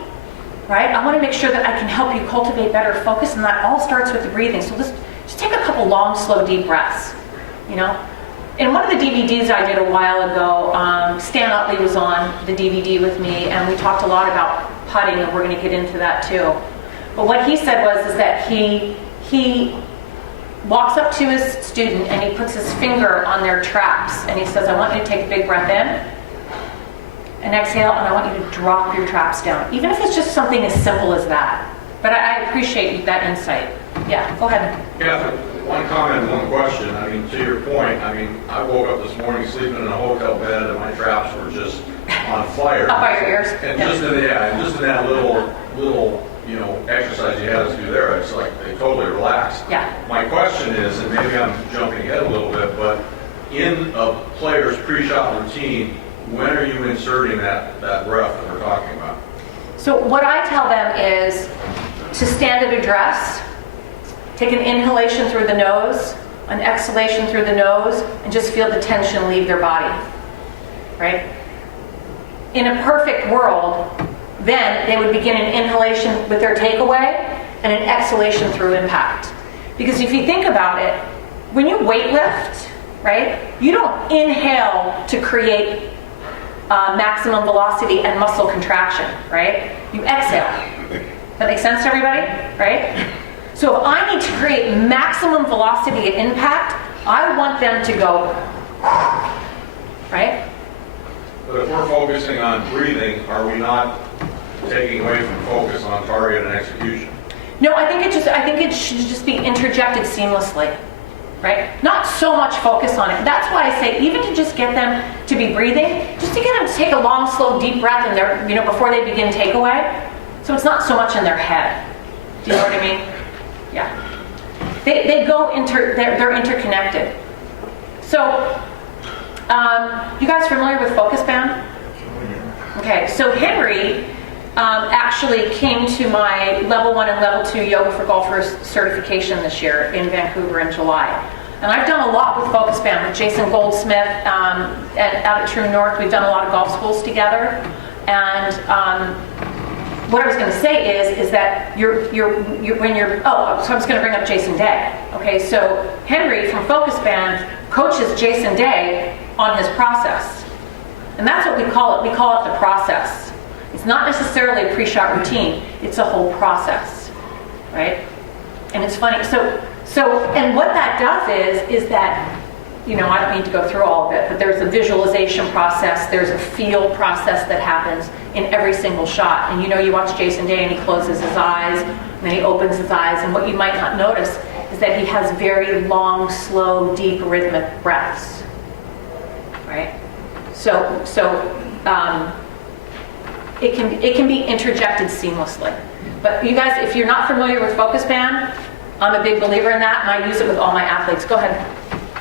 right? I want to make sure that I can help you cultivate better focus, and that all starts with the breathing. So just take a couple long, slow, deep breaths, you know? In one of the DVDs I did a while ago, Stan Utley was on the DVD with me, and we talked a lot about putting, and we're going to get into that too. But what he said is that he walks up to his student and he puts his finger on their traps, and he says, I want you to take a big breath in and exhale, and I want you to drop your traps down, even if it's just something as simple as that. But I appreciate that insight. Yeah, go ahead. Katherine, one comment, one question. I mean, to your point, I mean, I woke up this morning sleeping in a hotel bed and my traps were just on fire. Up by your ears. And just in that little exercise you had us do there, it's like they totally relaxed. Yeah. My question is, and maybe I'm jumping ahead a little bit, but in a player's pre-shot routine, when are you inserting that breath that we're talking about? So what I tell them is to stand at address, take an inhalation through the nose, an exhalation through the nose, and just feel the tension leave their body, right? In a perfect world, then they would begin an inhalation with their takeaway and an exhalation through impact. Because if you think about it, when you weightlift, right, you don't inhale to create maximum velocity and muscle contraction, right? You exhale. That makes sense to everybody, right? So if I need to create maximum velocity and impact, I want them to go, right? But if we're focusing on breathing, are we not taking away from focus on target and execution? No, I think it should just be interjected seamlessly, right? Not so much focus on it. That's why I say even to just get them to be breathing, just to get them to take a long, slow, deep breath in their, before they begin takeaway. So it's not so much in their head. Do you know what I mean? Yeah. They go they're interconnected. So, you guys familiar with focus band? Okay, so Henry actually came to my level 1 and level 2 yoga for golfers certification this year in Vancouver in July. And I've done a lot with focus band with Jason Goldsmith out at True North. We've done a lot of golf schools together. And what I was going to say is that so I was going to bring up Jason Day. Okay, so Henry from Focus Band coaches Jason Day on his process. And that's what we call it. We call it the process. It's not necessarily a pre-shot routine. It's a whole process, right? And it's funny. So and what that does is that, I don't need to go through all of it, but there's a visualization process, there's a feel process that happens in every single shot. And you watch Jason Day and he closes his eyes, and then he opens his eyes, and what you might not notice is that he has very long, slow, deep, rhythmic breaths, right? So it can be interjected seamlessly. But you guys, if you're not familiar with focus band, I'm a big believer in that, and I use it with all my athletes. Go ahead.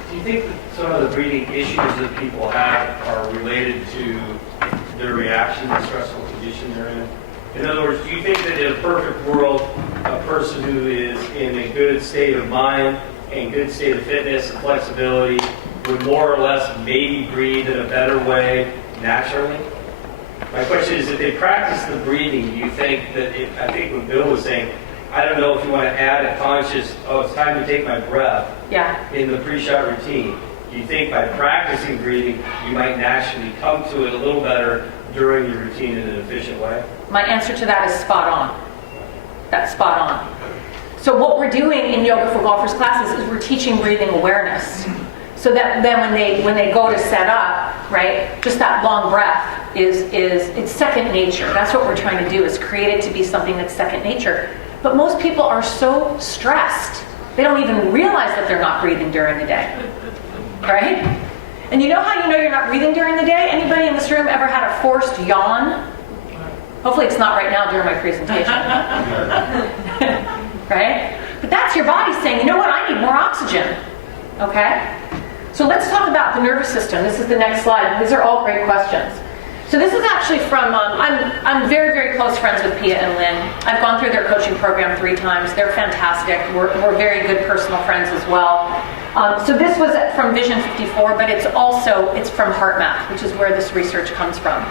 Do you think that some of the breathing issues that people have are related to their reaction to stressful condition they're in? In other words, do you think that in a perfect world, a person who is in a good state of mind and good state of fitness and flexibility would more or less maybe breathe in a better way naturally? My question is, if they practice the breathing, do you think that, I think what Bill was saying, I don't know if you want to add a conscious, it's time to take my breath in the pre-shot routine. Do you think by practicing breathing, you might naturally come to it a little better during your routine in an efficient way? My answer to that is spot on. That's spot on. So what we're doing in Yoga for Golfers classes is we're teaching breathing awareness. So that then when they go to set up, right, just that long breath it's second nature. That's what we're trying to do, is create it to be something that's second nature. But most people are so stressed, they don't even realize that they're not breathing during the day, right? And you know how you know you're not breathing during the day? Anybody in this room ever had a forced yawn? Hopefully it's not right now during my presentation. Right? But that's your body saying, you know what, I need more oxygen. Okay? So let's talk about the nervous system. This is the next slide. These are all great questions. So this is actually from, I'm very, very close friends with Pia and Lynn. I've gone through their coaching program 3 times. They're fantastic. We're very good personal friends as well. So this was from Vision 54, but it's from HeartMath, which is where this research comes from.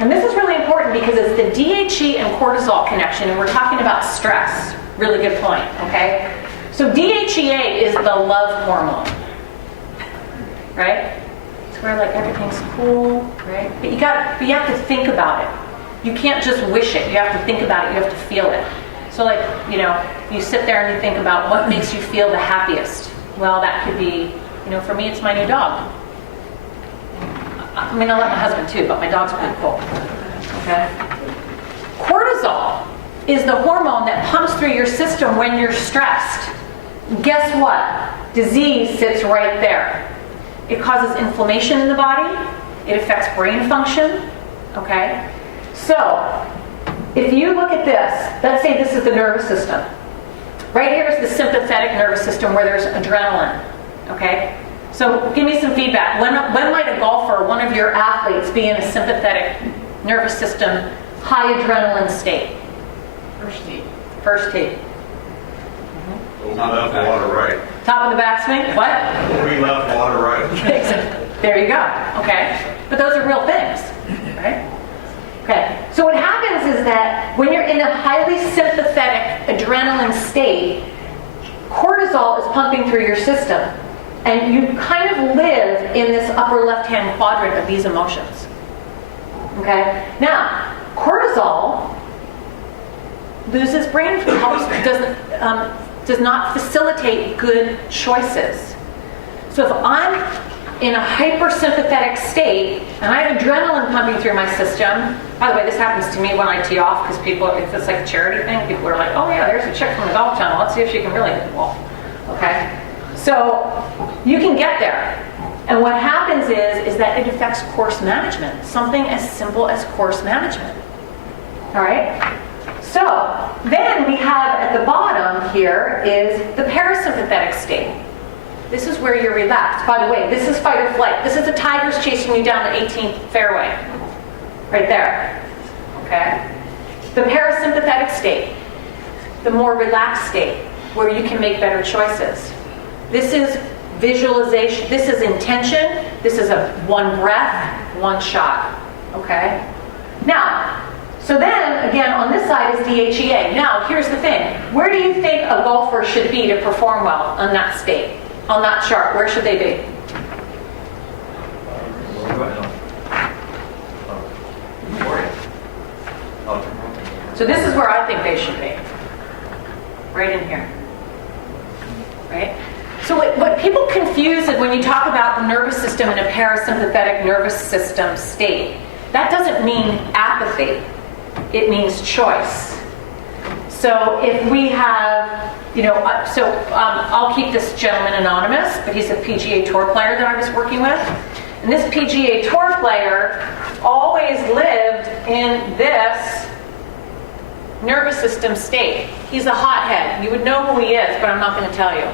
And this is really important because it's the DHE and cortisol connection, and we're talking about stress. Really good point, okay? So DHEA is the love hormone, right? It's where like everything's cool, right? But you have to think about it. You can't just wish it. You have to think about it. You have to feel it. So like, you sit there and you think about what makes you feel the happiest. Well, that could be, for me, it's my new dog. I mean, I love my husband too, but my dog's pretty cool. Okay? Cortisol is the hormone that pumps through your system when you're stressed. Guess what? Disease sits right there. It causes inflammation in the body. It affects brain function. Okay? So, if you look at this, let's say this is the nervous system. Right here is the sympathetic nervous system where there's adrenaline. Okay? So give me some feedback. When might a golfer, one of your athletes, be in a sympathetic nervous system, high adrenaline state? First tee. First tee. Open up the water right. Top of the backswing, what? We left water right. There you go, okay? But those are real things, right? Okay, so what happens is that when you're in a highly sympathetic adrenaline state, cortisol is pumping through your system, and you kind of live in this upper left-hand quadrant of these emotions. Okay? Now, cortisol loses brain, does not facilitate good choices. So if I'm in a hypersympathetic state and I have adrenaline pumping through my system, by the way, this happens to me when I tee off because people, it's like a charity thing. People are like, oh yeah, there's a chick from the golf channel. Let's see if she can really hit the ball. Okay? So you can get there. And what happens is that it affects course management. Something as simple as course management. All right? So then we have at the bottom here is the parasympathetic state. This is where you're relaxed. By the way, this is fight or flight. This is the tigers chasing you down the 18th fairway. Right there. Okay? The parasympathetic state. The more relaxed state, where you can make better choices. This is visualization. This is intention. This is a one breath, one shot. Okay? Now, so then, again, on this side is DHEA. Now, here's the thing. Where do you think a golfer should be to perform well on that state? On that chart, where should they be? So this is where I think they should be. Right in here. Right? So what people confuse is when you talk about the nervous system in a parasympathetic nervous system state, that doesn't mean apathy. It means choice. So if we have, I'll keep this gentleman anonymous, but he's a PGA Tour player that I was working with. And this PGA Tour player always lived in this nervous system state. He's a hothead. You would know who he is, but I'm not going to tell you.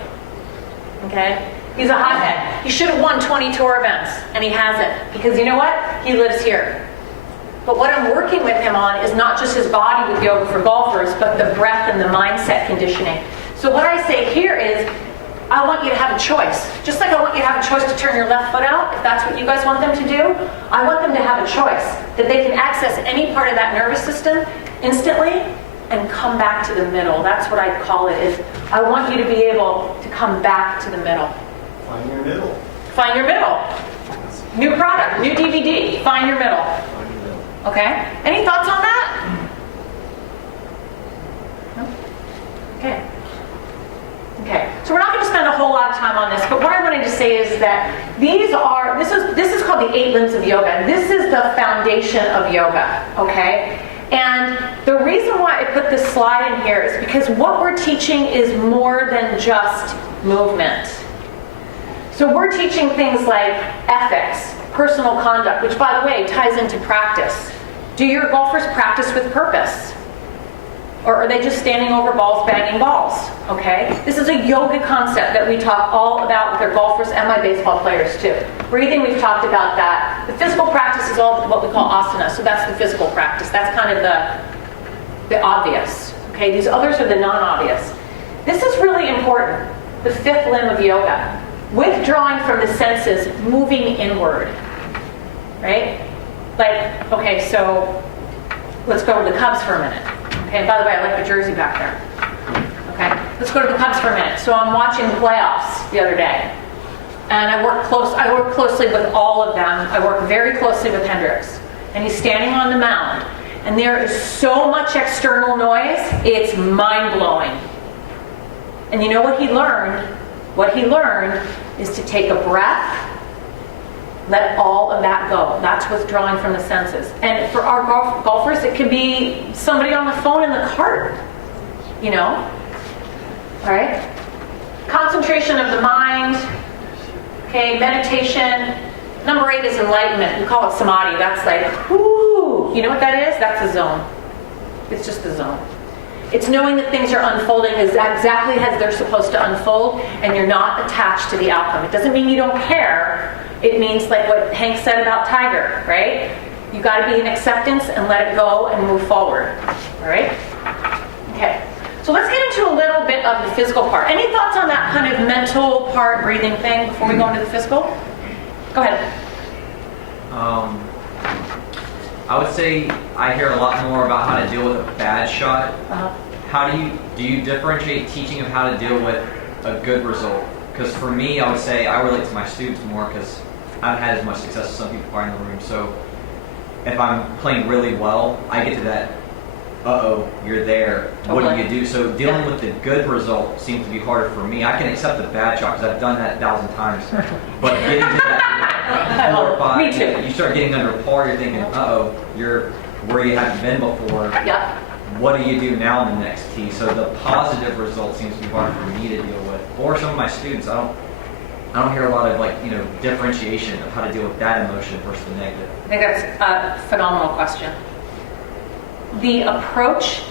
Okay? He's a hothead. He should have won 20 tour events, and he hasn't. Because you know what? He lives here. But what I'm working with him on is not just his body with yoga for golfers, but the breath and the mindset conditioning. So what I say here is, I want you to have a choice. Just like I want you to have a choice to turn your left foot out, if that's what you guys want them to do, I want them to have a choice. That they can access any part of that nervous system instantly and come back to the middle. That's what I call it, is I want you to be able to come back to the middle. Find your middle. Find your middle. New product, new DVD, find your middle. Okay? Any thoughts on that? No? Okay. Okay. So we're not going to spend a whole lot of time on this, but what I wanted to say is that this is called the 8 limbs of yoga. This is the foundation of yoga, okay? And the reason why I put this slide in here is because what we're teaching is more than just movement. So we're teaching things like ethics, personal conduct, which by the way ties into practice. Do your golfers practice with purpose? Or are they just standing over balls, banging balls? Okay? This is a yoga concept that we talk all about with our golfers and my baseball players too. Breathing, we've talked about that. The physical practice is all what we call asana, so that's the physical practice. That's kind of the obvious. Okay? These others are the non-obvious. This is really important. The 5th limb of yoga. Withdrawing from the senses, moving inward. Right? Like, okay, so let's go to the Cubs for a minute. Okay, and by the way, I like the jersey back there. Okay, let's go to the Cubs for a minute. So I'm watching the playoffs the other day, and I work closely with all of them. I work very closely with Hendricks, and he's standing on the mound, and there is so much external noise, it's mind-blowing. And you know what he learned? What he learned is to take a breath, let all of that go. That's withdrawing from the senses. And for our golfers, it could be somebody on the phone in the cart, you know? All right? Concentration of the mind, okay, meditation. Number 8 is enlightenment. We call it samadhi. That's like, whoo! You know what that is? That's a zone. It's just a zone. It's knowing that things are unfolding exactly as they're supposed to unfold, and you're not attached to the outcome. It doesn't mean you don't care. It means like what Hank said about Tiger, right? You got to be in acceptance and let it go and move forward. All right? Okay. So let's get into a little bit of the physical part. Any thoughts on that kind of mental part, breathing thing before we go into the physical? Go ahead. I would say I hear a lot more about how to deal with a bad shot. How do you differentiate teaching of how to deal with a good result? Because for me, I would say I relate to my students more because I've had as much success as some people are in the room. So if I'm playing really well, I get to that, uh-oh, you're there. What do you do? So dealing with the good result seems to be harder for me. I can accept the bad shot because I've done that 1,000 times. But getting to that 4 or 5, Me too. you start getting under par, you're thinking, uh-oh, you're where you haven't been before. Yeah. What do you do now in the next tee? So the positive result seems to be hard for me to deal with. Or some of my students, I don't hear a lot of differentiation of how to deal with that emotion versus the negative. I think that's a phenomenal question. The approach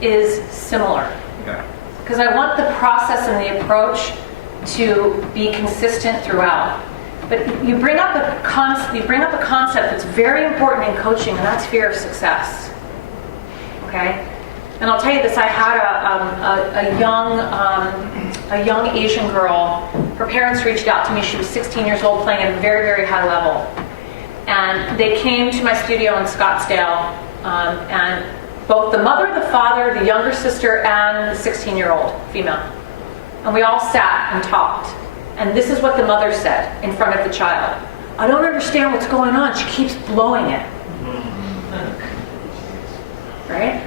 is similar. Okay. Because I want the process and the approach to be consistent throughout. But you bring up a concept that's very important in coaching, and that's fear of success. Okay, and I'll tell you this: I had a young Asian girl. Her parents reached out to me. She was 16 years old, playing at a very, very high level, and they came to my studio in Scottsdale. And both the mother, the father, the younger sister, and the 16-year-old female. And we all sat and talked. And this is what the mother said in front of the child. I don't understand what's going on. She keeps blowing it. Right?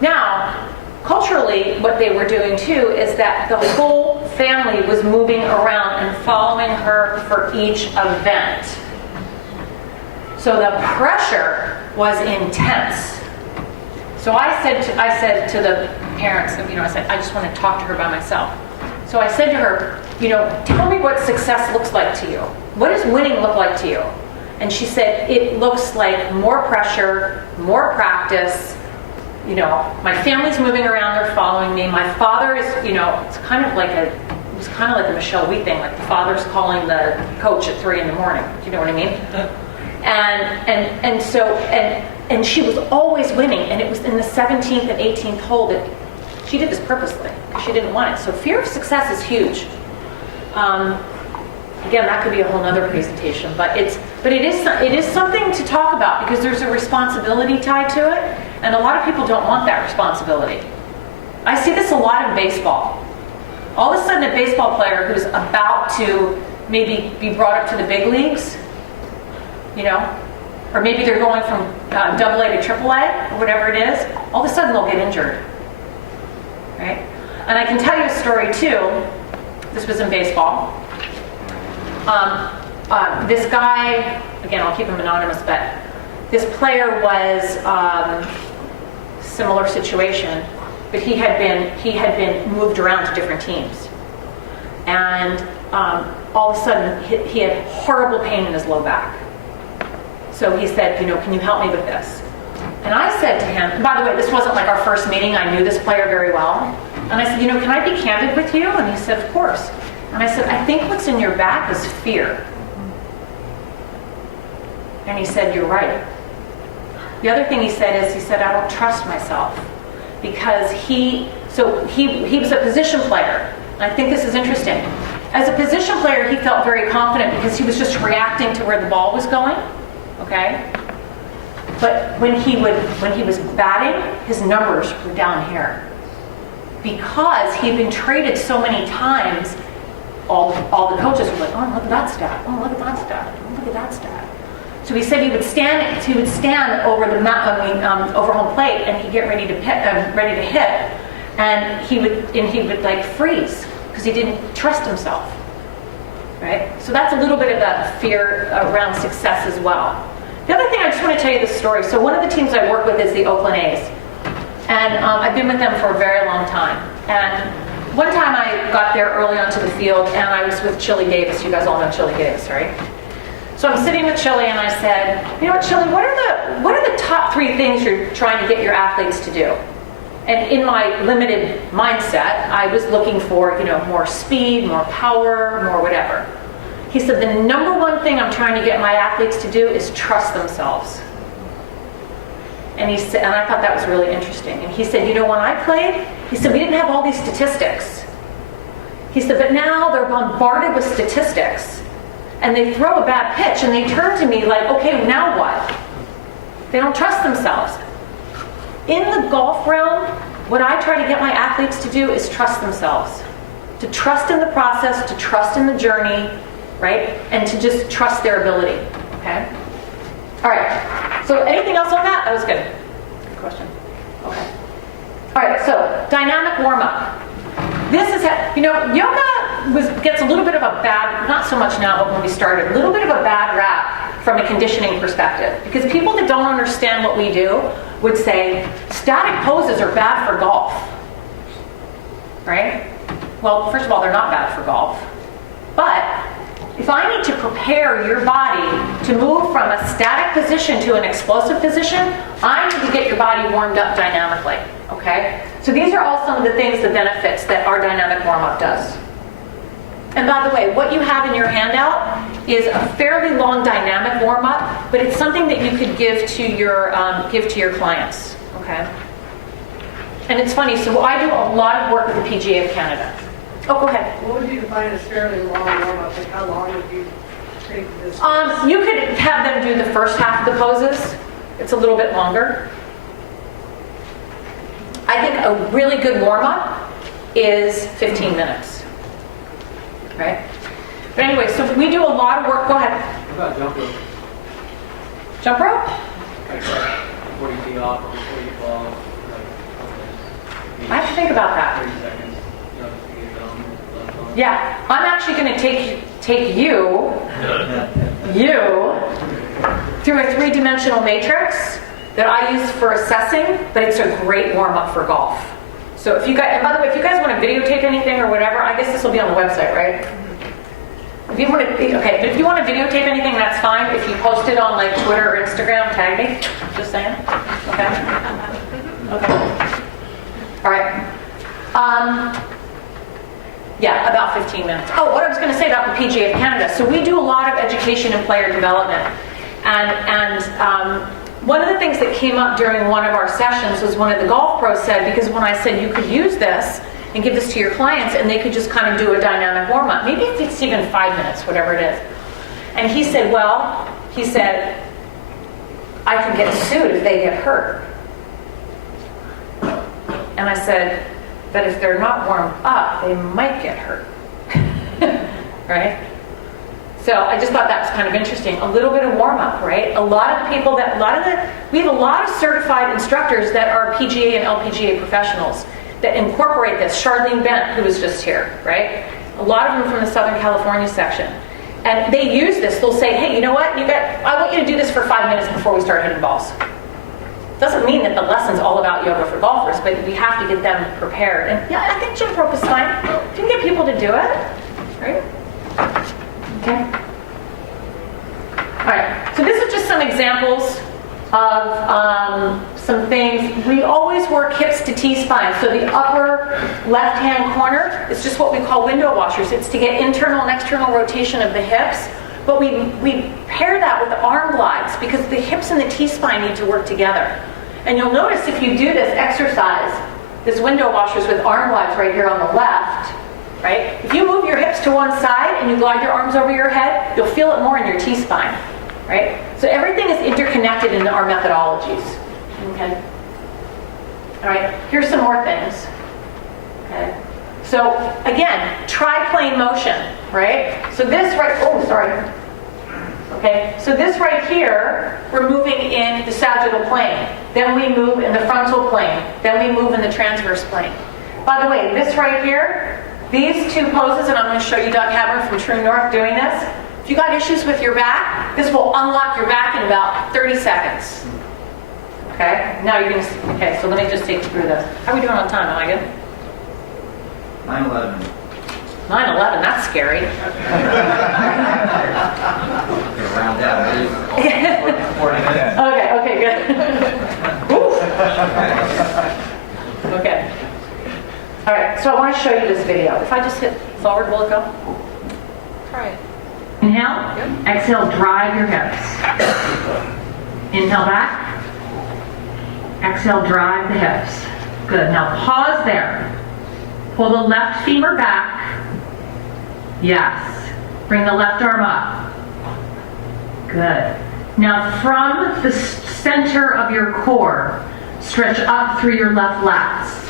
Now, culturally, what they were doing too is that the whole family was moving around and following her for each event. So the pressure was intense. So I said to the parents, I said, I just want to talk to her by myself. So I said to her, tell me what success looks like to you. What does winning look like to you? And she said, it looks like more pressure, more practice. My family's moving around, they're following me. My father is, it's kind of like a Michelle Wheat thing, like the father's calling the coach at 3 a.m. Do you know what I mean? And she was always winning, and it was in the 17th and 18th hole that she did this purposely because she didn't want it. So fear of success is huge. Again, that could be a whole other presentation, but it is something to talk about because there's a responsibility tied to it, and a lot of people don't want that responsibility. I see this a lot in baseball. All of a sudden, a baseball player who's about to maybe be brought up to the big leagues, or maybe they're going from AA to AAA or whatever it is, all of a sudden they'll get injured, right? And I can tell you a story too. This was in baseball. This guy, again, I'll keep him anonymous, but this player was similar situation, but he had been moved around to different teams, and all of a sudden he had horrible pain in his low back. So he said, can you help me with this? And I said to him, and by the way, this wasn't like our first meeting. I knew this player very well. And I said, can I be candid with you? And he said, of course. And I said, I think what's in your back is fear. And he said, you're The other thing he said is, I don't trust myself. Because he was a position player. And I think this is interesting. As a position player, he felt very confident because he was just reacting to where the ball was going. Okay? But when he was batting, his numbers were down here. Because he'd been traded so many times, all the coaches were like, oh, look at that stat. Oh, look at that stat. Oh, look at that stat. So he said he would stand over the over home plate, and he'd get ready to hit, and he would like freeze because he didn't trust himself. Right? So that's a little bit of that fear around success as well. The other thing, I just want to tell you this story. So one of the teams I work with is the Oakland A's, and I've been with them for a very long time. And one time I got there early onto the field, and I was with Chili Davis. You guys all know Chili Davis, right? So I'm sitting with Chili, and I said, Chili, what are the top 3 things you're trying to get your athletes to do? And in my limited mindset, I was looking for, more speed, more power, more whatever. He said, the number 1 thing I'm trying to get my athletes to do is trust themselves. And he said, and I thought that was really interesting. And he said, when I played, He said, we didn't have all these statistics. He said, but now they're bombarded with statistics. And they throw a bad pitch and they turn to me like, okay, now what? They don't trust themselves. In the golf realm, what I try to get my athletes to do is trust themselves. To trust in the process, to trust in the journey, right? And to just trust their ability, okay? All right, so anything else on that? That was good. Good question. Okay. All right, so dynamic warm-up. This is, yoga gets a little bit of a bad, not so much now, but when we started, a little bit of a bad rap from a conditioning perspective. Because people that don't understand what we do would say, static poses are bad for golf, right? Well, first of all, they're not bad for golf. But if I need to prepare your body to move from a static position to an explosive position, I need to get your body warmed up dynamically, okay? So these are all some of the things, the benefits that our dynamic warm-up does. And by the way, what you have in your handout is a fairly long dynamic warm-up, but it's something that you could give to your clients, okay? And it's funny, so I do a lot of work with the PGA of Canada. Oh, go ahead. What would you define as fairly long warm-up? Like how long would you take this? You could have them do the first half of the poses. It's a little bit longer. I think a really good warm-up is 15 minutes, right? But anyway, so we do a lot of work. Go ahead. What about jump rope? Jump rope? Like 40 feet off or before you fall. I have to think about that. 30 seconds. Just to get it on. Yeah, I'm actually going to take you through a three-dimensional matrix that I use for assessing, but it's a great warm-up for golf. So if you guys, and by the way, if you guys want to videotape anything or whatever, I guess this will be on the website, right? If you want to, okay, but if you want to videotape anything, that's fine. If you post it on like Twitter or Instagram, tag me. Just saying. Okay. Okay. All right. Yeah, about 15 minutes. Oh, what I was going to say about the PGA of Canada. So we do a lot of education and player development. And one of the things that came up during one of our sessions was one of the golf pros said, because when I said you could use this and give this to your clients and they could just kind of do a dynamic warm-up, maybe if it's even 5 minutes, whatever it is. And he said, I could get sued if they get hurt. And I said, but if they're not warmed up, they might get hurt. Right? So I just thought that was kind of interesting. A little bit of warm-up, right? We have a lot of certified instructors that are PGA and LPGA professionals that incorporate this. Charlene Bent, who was just here, right? A lot of them from the Southern California section. And they use this. They'll say, hey, you know what? I want you to do this for 5 minutes before we start hitting balls. Doesn't mean that the lesson's all about yoga for golfers, but we have to get them prepared. And yeah, I think jump rope is fine. If you can get people to do it, right? Okay. All right. So this is just some examples of some things. We always work hips to T-spine. So the upper left-hand corner is just what we call window washers. It's to get internal and external rotation of the hips. But we pair that with arm glides because the hips and the T-spine need to work together. And you'll notice if you do this exercise, this window washers with arm glides right here on the left, right? If you move your hips to one side and you glide your arms over your head, you'll feel it more in your T-spine, right? So everything is interconnected in our methodologies, okay? All right, here's some more things, okay? So again, triplane motion, right? So this Okay, so this right here, we're moving in the sagittal plane. Then we move in the frontal plane. Then we move in the transverse plane. By the way, this right here, these two poses, and I'm going to show you Doug Hammer from True North doing this. If you got issues with your back, this will unlock your back in about 30 seconds. Okay, now you're going to see. Okay, so let me just take you through this. How are we doing on time? Am I good? 9/11. 9/11, that's scary. Round out. Okay, good. Oof. Okay. All right, so I want to show you this video. If I just hit forward, will it go? Try it. Inhale, exhale, drive your hips. Inhale back. Exhale, drive the hips. Good. Now pause there. Pull the left femur back. Yes. Bring the left arm up. Good. Now from the center of your core, stretch up through your left lats.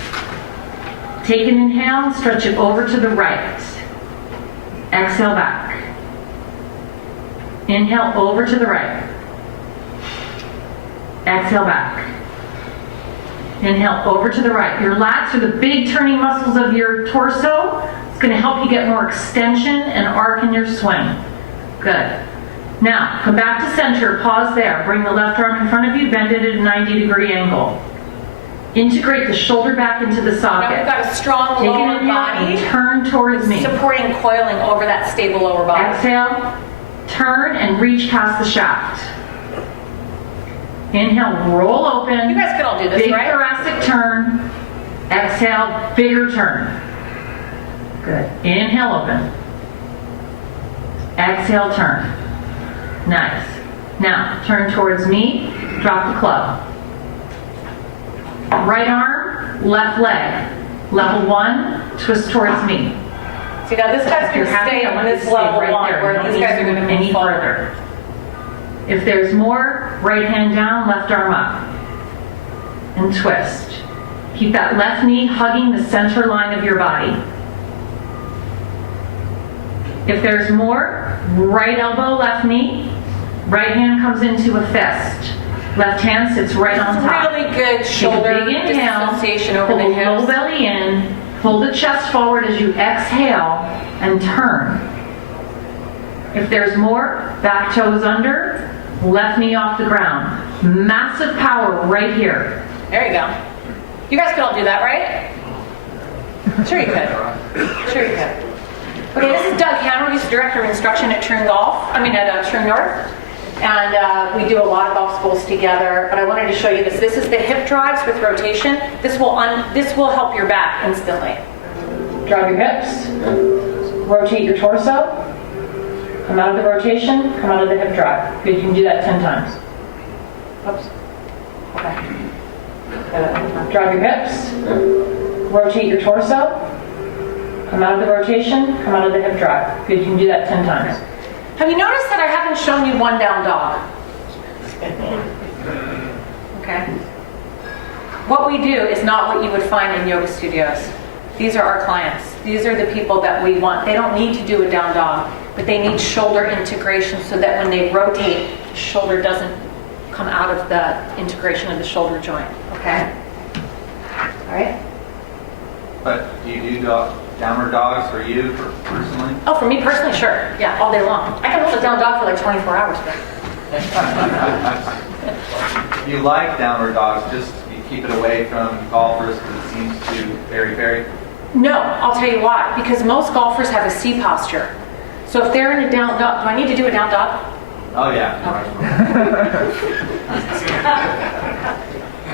Take an inhale and stretch it over to the right. Exhale back. Inhale over to the right. Exhale back. Inhale over to the right. Your lats are the big turning muscles of your torso. It's going to help you get more extension and arc in your swing. Good. Now, come back to center. Pause there. Bring the left arm in front of you. Bend it at a 90-degree angle. Integrate the shoulder back into the socket. Now we've got a strong Take lower an inhale body. and turn towards me. Supporting coiling over that stable lower body. Exhale, turn and reach past the shaft. Inhale, roll open. You guys can all do this, Big right? thoracic turn. Exhale, bigger turn. Good. Inhale, open. Exhale, turn. Nice. Now, turn towards me. Drop the club. Right arm, left leg. Level 1, twist towards me. See, now this guy's If you're going to happy, stay I on want you this to stay level right 1, there. where You don't these need guys to are going to move move any forward. further. If there's more, right hand down, left arm up. And twist. Keep that left knee hugging the center line of your body. If there's more, right elbow, left knee. Right hand comes into a fist. Left hand sits right on top. Really good shoulder Take a big inhale, disassociation over pull the the low hips. belly in, pull the chest forward as you exhale, and turn. If there's more, back toes under, left knee off the ground. Massive power right here. There you go. You guys can all do that, right? Sure you could. Sure you could. Okay, this is Doug Hammer. He's Director of Instruction at Troon at Troon North. And we do a lot of golf schools together, but I wanted to show you this. This is the hip drives with rotation. This will help your back instantly. Drive your hips, rotate your torso, come out of the rotation, come out of the hip drive. Good, you can do that 10 times. Oops. Okay. Drive your hips, rotate your torso, come out of the rotation, come out of the hip drive. Good, you can do that 10 times. Have you noticed that I haven't shown you one down dog? Okay. What we do is not what you would find in yoga studios. These are our clients. These are the people that we want. They don't need to do a down dog, but they need shoulder integration so that when they rotate, the shoulder doesn't come out of the integration of the shoulder joint. Okay? All right? But do you do downward dogs for you personally? Oh, for me personally, sure. Yeah, all day long. I can hold a down dog for like 24 hours. But You like downward dogs, just you keep it away from golfers because it seems too very. no, I'll tell you why. Because most golfers have a C posture. So if they're in a down dog, do I need to do a down dog? Oh yeah.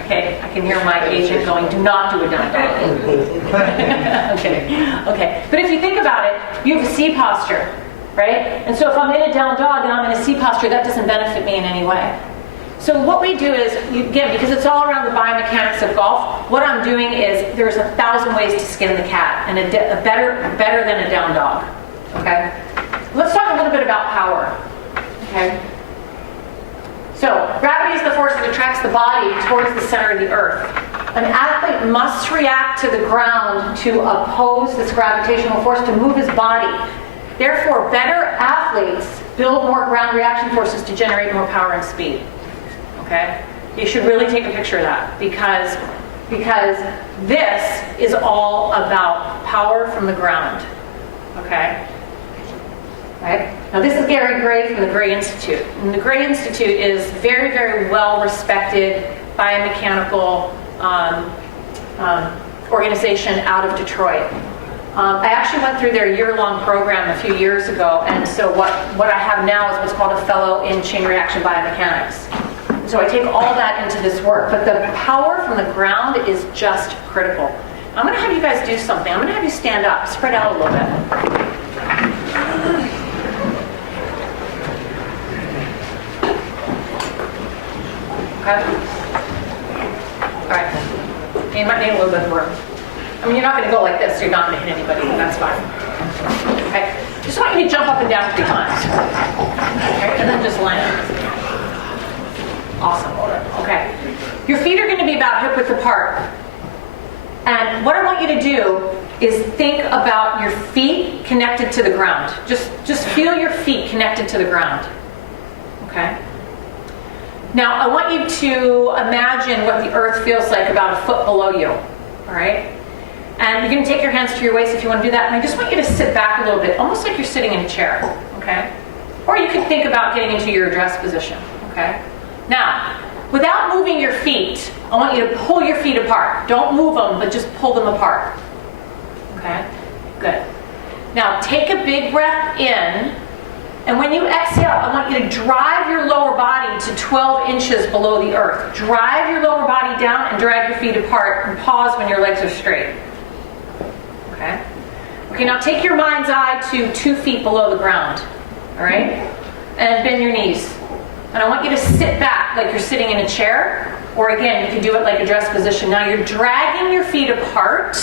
Okay, I can hear my agent going, do not do a down dog. Okay. But if you think about it, you have a C posture, right? And so if I'm in a down dog and I'm in a C posture, that doesn't benefit me in any way. So what we do is, again, because it's all around the biomechanics of golf, what I'm doing is there's 1,000 ways to skin the cat, and a better than a down dog. Okay? Let's talk a little bit about power. Okay? So, gravity is the force that attracts the body towards the center of the earth. An athlete must react to the ground to oppose this gravitational force to move his body. Therefore, better athletes build more ground reaction forces to generate more power and speed. Okay? You should really take a picture of that because this is all about power from the ground. Okay? Right? Now this is Gary Gray from the Gray Institute. And the Gray Institute is very, very well respected biomechanical organization out of Detroit. I actually went through their year-long program a few years ago, and so what I have now is what's called a fellow in chain reaction biomechanics. So I take all that into this work, but the power from the ground is just critical. I'm going to have you guys do something. I'm going to have you stand up, spread out a little bit. Okay. All right. You might need a little bit of room. I mean, you're not going to go like this, so you're not going to hit anybody, but that's fine. Okay? Just want you to jump up and down 3 times. Okay? And then just land. Awesome. Okay. Your feet are going to be about hip width apart. And what I want you to do is think about your feet connected to the ground. Just feel your feet connected to the ground. Okay? Now, I want you to imagine what the earth feels like about a foot below you. All right? And you're going to take your hands to your waist if you want to do that. And I just want you to sit back a little bit, almost like you're sitting in a chair. Okay? Or you can think about getting into your address position. Okay? Now, without moving your feet, I want you to pull your feet apart. Don't move them, but just pull them apart. Okay? Good. Now, take a big breath in. And when you exhale, I want you to drive your lower body to 12 inches below the earth. Drive your lower body down and drag your feet apart and pause when your legs are straight. Okay? Okay, now take your mind's eye to 2 feet below the ground. All right? And bend your knees. And I want you to sit back like you're sitting in a chair. Or again, you can do it like a dress position. Now you're dragging your feet apart.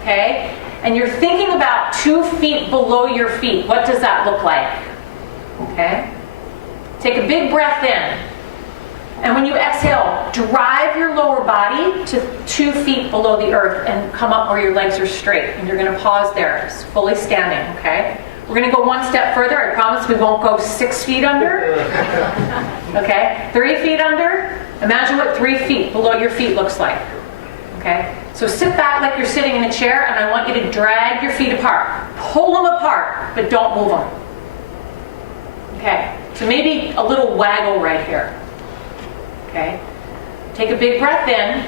Okay? And you're thinking about 2 feet below your feet. What does that look like? Okay? Take a big breath in. And when you exhale, drive your lower body to 2 feet below the earth and come up where your legs are straight. And you're going to pause there, it's fully standing, okay? We're going to go 1 step further. I promise we won't go 6 feet under. Okay? 3 feet under. Imagine what 3 feet below your feet looks like. Okay? So sit back like you're sitting in a chair, and I want you to drag your feet apart. Pull them apart, but don't move them. Okay? So maybe a little waggle right here. Okay? Take a big breath in.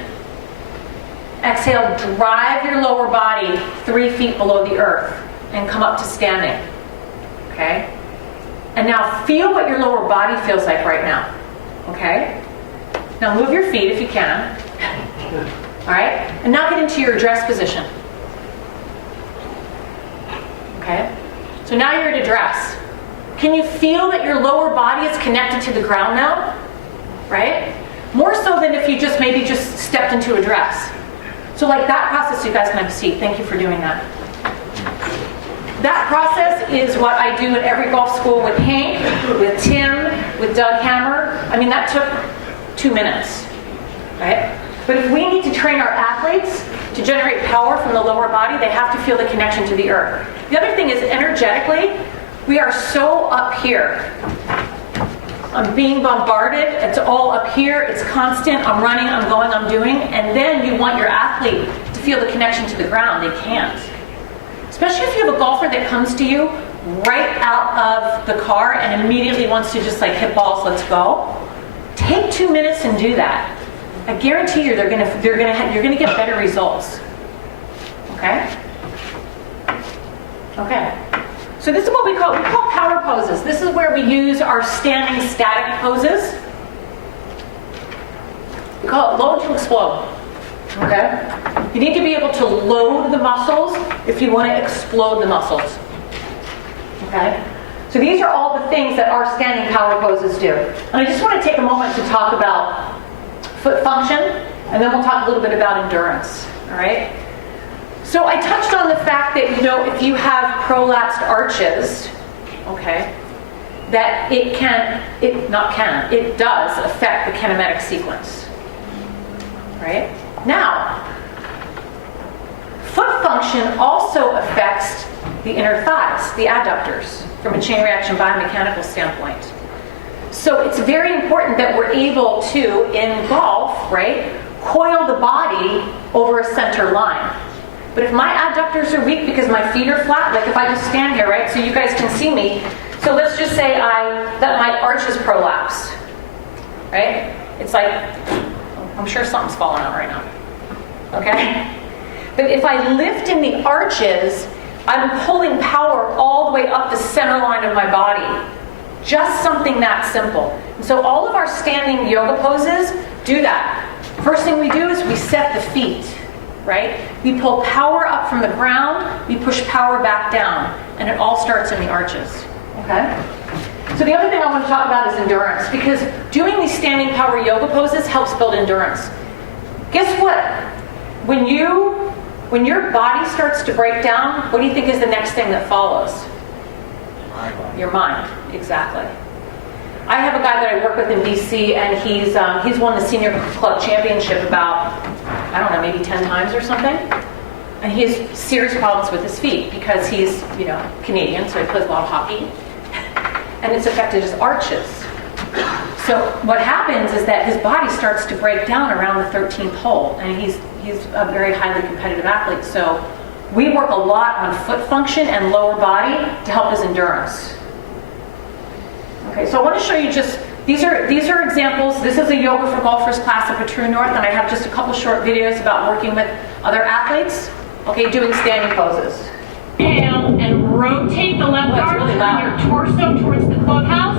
Exhale, drive your lower body 3 feet below the earth and come up to standing. Okay? And now feel what your lower body feels like right now. Okay? Now move your feet if you can. All right? And now get into your address position. Okay? So now you're at address. Can you feel that your lower body is connected to the ground now? Right? More so than if you maybe just stepped into address. So like that process, you guys can have a seat. Thank you for doing that. That process is what I do at every golf school with Hank, with Tim, with Doug Hammer. I mean, that took 2 minutes, right? But if we need to train our athletes to generate power from the lower body, they have to feel the connection to the earth. The other thing is energetically, we are so up here. I'm being bombarded, it's all up here, it's constant, I'm running, I'm going, I'm doing, and then you want your athlete to feel the connection to the ground. They can't. Especially if you have a golfer that comes to you right out of the car and immediately wants to just like hit balls, let's go. Take 2 minutes and do that. I guarantee you you're gonna get better results. Okay? Okay. So this is what we call power poses. This is where we use our standing static poses. We call it load to explode. Okay? You need to be able to load the muscles if you want to explode the muscles. Okay? So these are all the things that our standing power poses do. And I just want to take a moment to talk about foot function, and then we'll talk a little bit about endurance. All right? So I touched on the fact that, if you have prolapsed arches, okay, that it does affect the kinematic sequence. Right? Now, foot function also affects the inner thighs, the adductors, from a chain reaction biomechanical standpoint. So it's very important that we're able to, in golf, right, coil the body over a center line. But if my adductors are weak because my feet are flat, like if I just stand here, right, so you guys can see me. So let's just say that my arch is prolapsed, right? It's like, I'm sure something's falling out right now, okay? But if I lift in the arches, I'm pulling power all the way up the center line of my body. Just something that simple. And so all of our standing yoga poses do that. First thing we do is we set the feet, right? We pull power up from the ground, we push power back down, and it all starts in the arches, okay? So the other thing I want to talk about is endurance, because doing these standing power yoga poses helps build endurance. Guess what? when your body starts to break down, what do you think is the next thing that follows? Your mind, exactly. I have a guy that I work with in DC, and he's won the senior club championship about, I don't know, maybe 10 times or something. And he has serious problems with his feet because he's, Canadian, so he plays a lot of hockey. And it's affected his arches. So what happens is that his body starts to break down around the 13th hole, and he's a very highly competitive athlete. So we work a lot on foot function and lower body to help his endurance. Okay, so I want to show you just, these are examples. This is a Yoga for Golfers class up at True North, and I have just a couple short videos about working with other athletes. Okay, doing standing poses. Inhale and rotate the left arm really from your torso towards the clubhouse.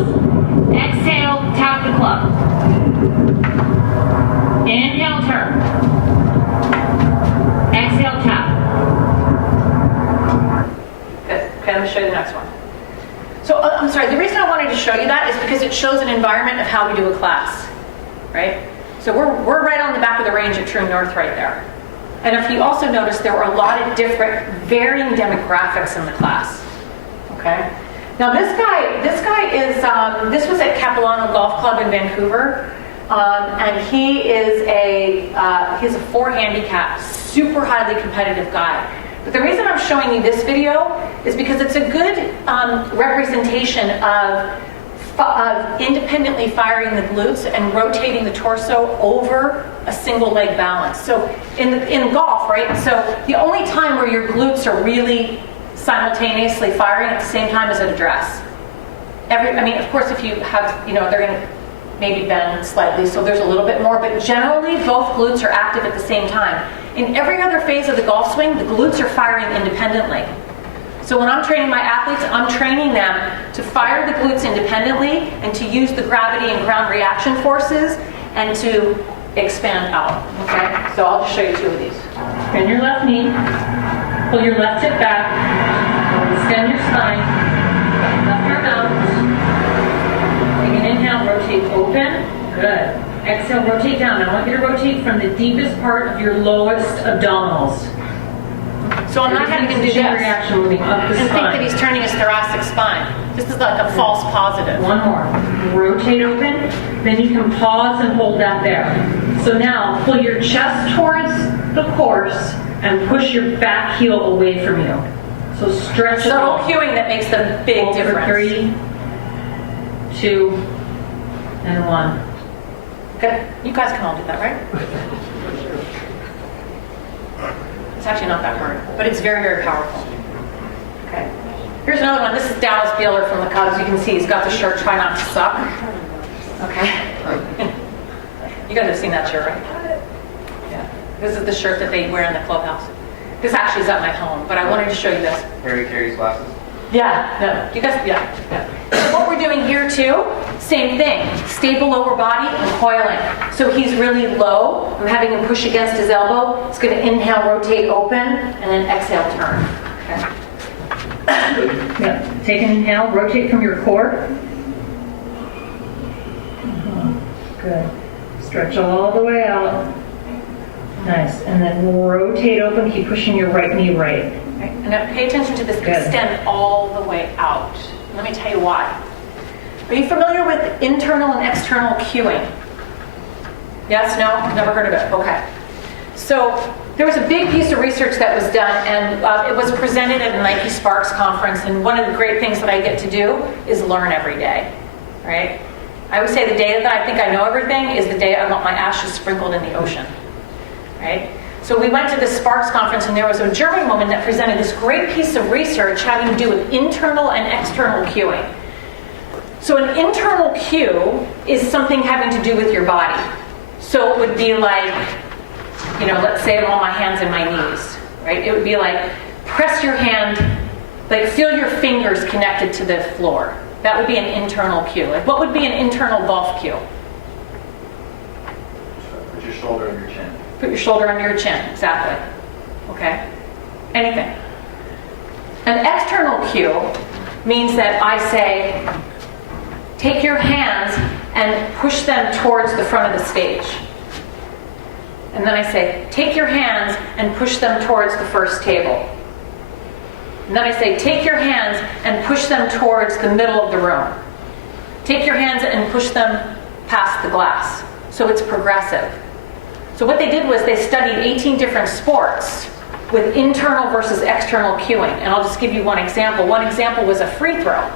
Exhale, tap the club. Inhale, turn. Exhale, tap. Good. Okay, I'm going to show you the next one. So I'm sorry, the reason I wanted to show you that is because it shows an environment of how we do a class, right? So we're right on the back of the range at True North right there. And if you also notice, there were a lot of different varying demographics in the class, okay? Now this guy is, this was at Capilano Golf Club in Vancouver, and he's a 4 handicap, super highly competitive guy. But the reason I'm showing you this video is because it's a good representation of independently firing the glutes and rotating the torso over a single leg balance. So in golf, right? So the only time where your glutes are really simultaneously firing at the same time is at address. Of course, if you have, they're going to maybe bend slightly, so there's a little bit more, but generally both glutes are active at the same time. In every other phase of the golf swing, the glutes are firing independently. So when I'm training my athletes, I'm training them to fire the glutes independently and to use the gravity and ground reaction forces and to expand out, okay? So I'll just show you 2 of these. Bend your left knee, pull your left hip back, extend your spine, left arm out. Take an inhale, rotate open, good. Exhale, rotate down. I want you to rotate from the deepest part of your lowest abdominals. So I'm not having him do this reaction moving up the and spine. think that he's turning his thoracic spine. This is like a false positive. One more. Rotate open. Then you can pause and hold that there. So now pull your chest towards the course and push your back heel away from you. So stretch it Subtle out. cueing that makes the big Hold for difference. 3, 2, and 1. Good. You guys can all do that, right? It's actually not that hard, but it's very, very powerful. Okay. Here's another one. This is Dallas Beeler from the Cubs. You can see he's got the shirt, Try Not to Suck. Okay. You guys have seen that shirt, right? Yeah. This is the shirt that they wear in the clubhouse. This actually is at my home, but I wanted to show you this. Harry carries glasses. Yeah, no, you guys, yeah. So what we're doing here too, same thing. Stable lower body and coiling. So he's really low. I'm having him push against his elbow. It's going to inhale, rotate, open, and then exhale, turn. Okay. Yeah. Take an inhale, rotate from your core. Good. Stretch all the way out. Nice. And then rotate open, keep pushing your right knee right. Okay. And now pay attention to this, Good. extend all the way out. Let me tell you why. Are you familiar with internal and external cueing? Yes, no? Never heard of it? Okay. So there was a big piece of research that was done, and it was presented at a Nike Sparks conference, and one of the great things that I get to do is learn every day, right? I always say the day that I think I know everything is the day I want my ashes sprinkled in the ocean, right? So we went to this Sparks conference, and there was a German woman that presented this great piece of research having to do with internal and external cueing. So an internal cue is something having to do with your body. So it would be like, let's say I'm on my hands and my knees, right? It would be like, press your hand, like feel your fingers connected to the floor. That would be an internal cue. Like what would be an internal golf cue? Put your shoulder on your chin. Put your shoulder under your chin, exactly. Okay? Anything. An external cue means that I say, take your hands and push them towards the front of the stage. And then I say, take your hands and push them towards the first table. And then I say, take your hands and push them towards the middle of the room. Take your hands and push them past the glass. So it's progressive. So what they did was they studied 18 different sports with internal versus external cueing. And I'll just give you one example. One example was a free throw.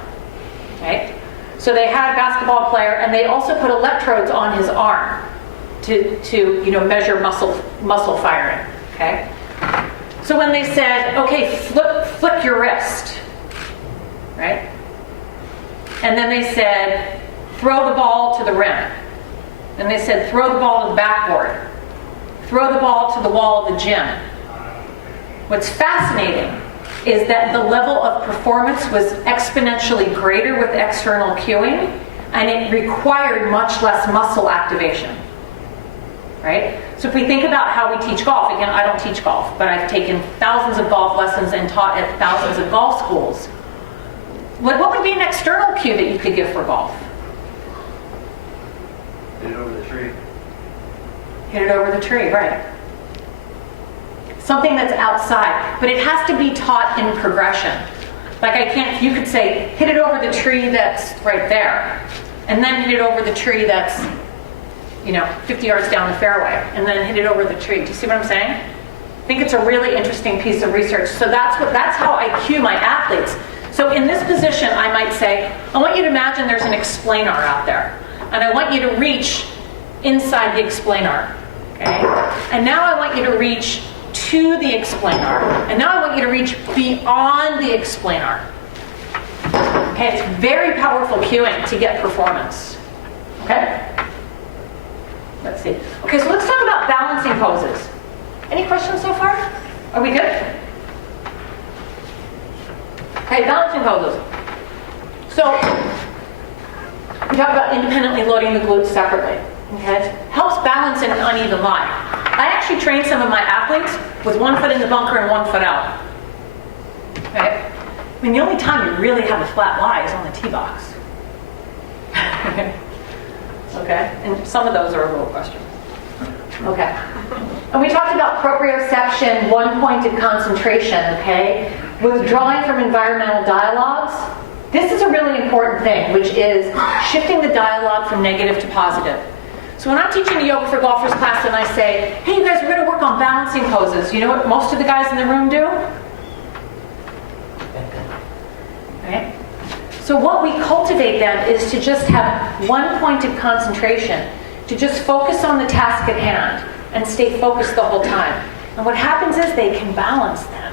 Okay? So they had a basketball player, and they also put electrodes on his arm to measure muscle firing. Okay? So when they said, okay, flip your wrist, right? And then they said, throw the ball to the rim. And they said, throw the ball to the backboard. Throw the ball to the wall of the gym. What's fascinating is that the level of performance was exponentially greater with external cueing, and it required much less muscle activation. Right? So if we think about how we teach golf, again, I don't teach golf, but I've taken thousands of golf lessons and taught at thousands of golf schools. What would be an external cue that you could give for golf? Hit it over the tree. Hit it over the tree, right. Something that's outside, but it has to be taught in progression. Like you could say, hit it over the tree that's right there, and then hit it over the tree that's 50 yards down the fairway, and then hit it over the tree. Do you see what I'm saying? I think it's a really interesting piece of research. So that's how I cue my athletes. So in this position, I might say, I want you to imagine there's an explainer out there, and I want you to reach inside the explainer. Okay? And now I want you to reach to the explainer, and now I want you to reach beyond the explainer. Okay, it's very powerful cueing to get performance. Okay? Let's see. Okay, so let's talk about balancing poses. Any questions so far? Are we good? Okay, balancing poses. So, we talk about independently loading the glutes separately. Okay, it helps balance in an uneven lie. I actually train some of my athletes with 1 foot in the bunker and 1 foot out. Okay? I mean, the only time you really have a flat lie is on the tee box. Okay? And some of those are a little question. Okay. And we talked about proprioception, one-pointed concentration, okay? Withdrawing from environmental dialogues. This is a really important thing, which is shifting the dialogue from negative to positive. So when I'm teaching a Yoga for Golfers class and I say, hey, you guys, we're going to work on balancing poses, you know what most of the guys in the room do? Right? So what we cultivate then is to just have one-pointed concentration, to just focus on the task at hand and stay focused the whole time. And what happens is they can balance them.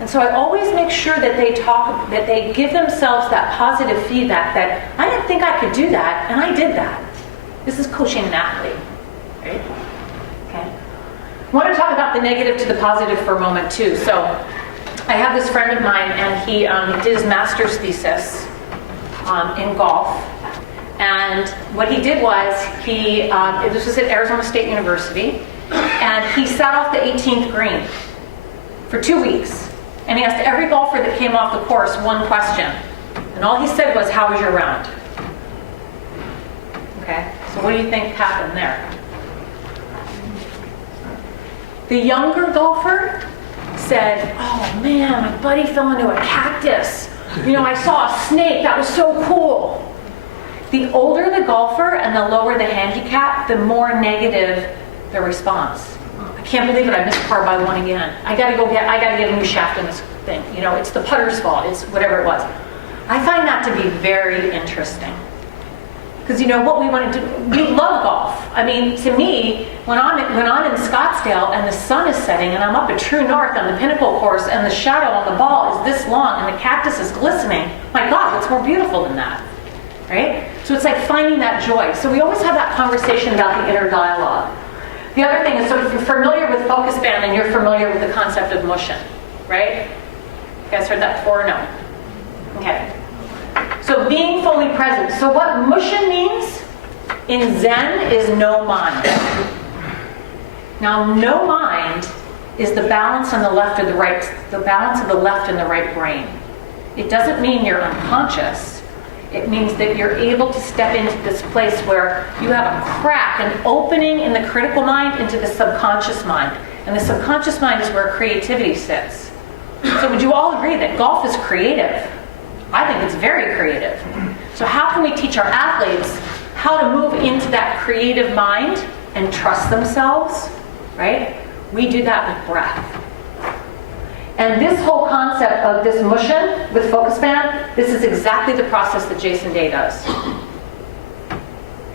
And so I always make sure that they give themselves that positive feedback that I didn't think I could do that, and I did that. This is coaching an athlete, right? Okay. I want to talk about the negative to the positive for a moment too. So I have this friend of mine, and he did his master's thesis in golf. And what he did was this was at Arizona State University, and he sat off the 18th green for 2 weeks. And he asked every golfer that came off the course one question. And all he said was, how was your round? Okay, so what do you think happened there? The younger golfer said, oh man, my buddy fell into a cactus. I saw a snake, that was so cool. The older the golfer and the lower the handicap, the more negative the response. I can't believe it, I missed par by 1 again. I gotta get a new shaft in this thing. It's the putter's fault, it's whatever it was. I find that to be very interesting. Because what we want to do, we love golf. I mean, to me, when I'm in Scottsdale and the sun is setting and I'm up at True North on the Pinnacle course and the shadow on the ball is this long and the cactus is glistening, my God, what's more beautiful than that? Right? So it's like finding that joy. So we always have that conversation about the inner dialogue. The other thing is, so if you're familiar with focus band, then you're familiar with the concept of mushin, right? You guys heard that before or no? Okay. So being fully present. So what mushin means in Zen is no mind. Now, no mind is the balance on the left and the right, the balance of the left and the right brain. It doesn't mean you're unconscious. It means that you're able to step into this place where you have a crack, an opening in the critical mind into the subconscious mind. And the subconscious mind is where creativity sits. So would you all agree that golf is creative? I think it's very creative. So how can we teach our athletes how to move into that creative mind and trust themselves, right? We do that with breath. And this whole concept of this motion with focus band, this is exactly the process that Jason Day does.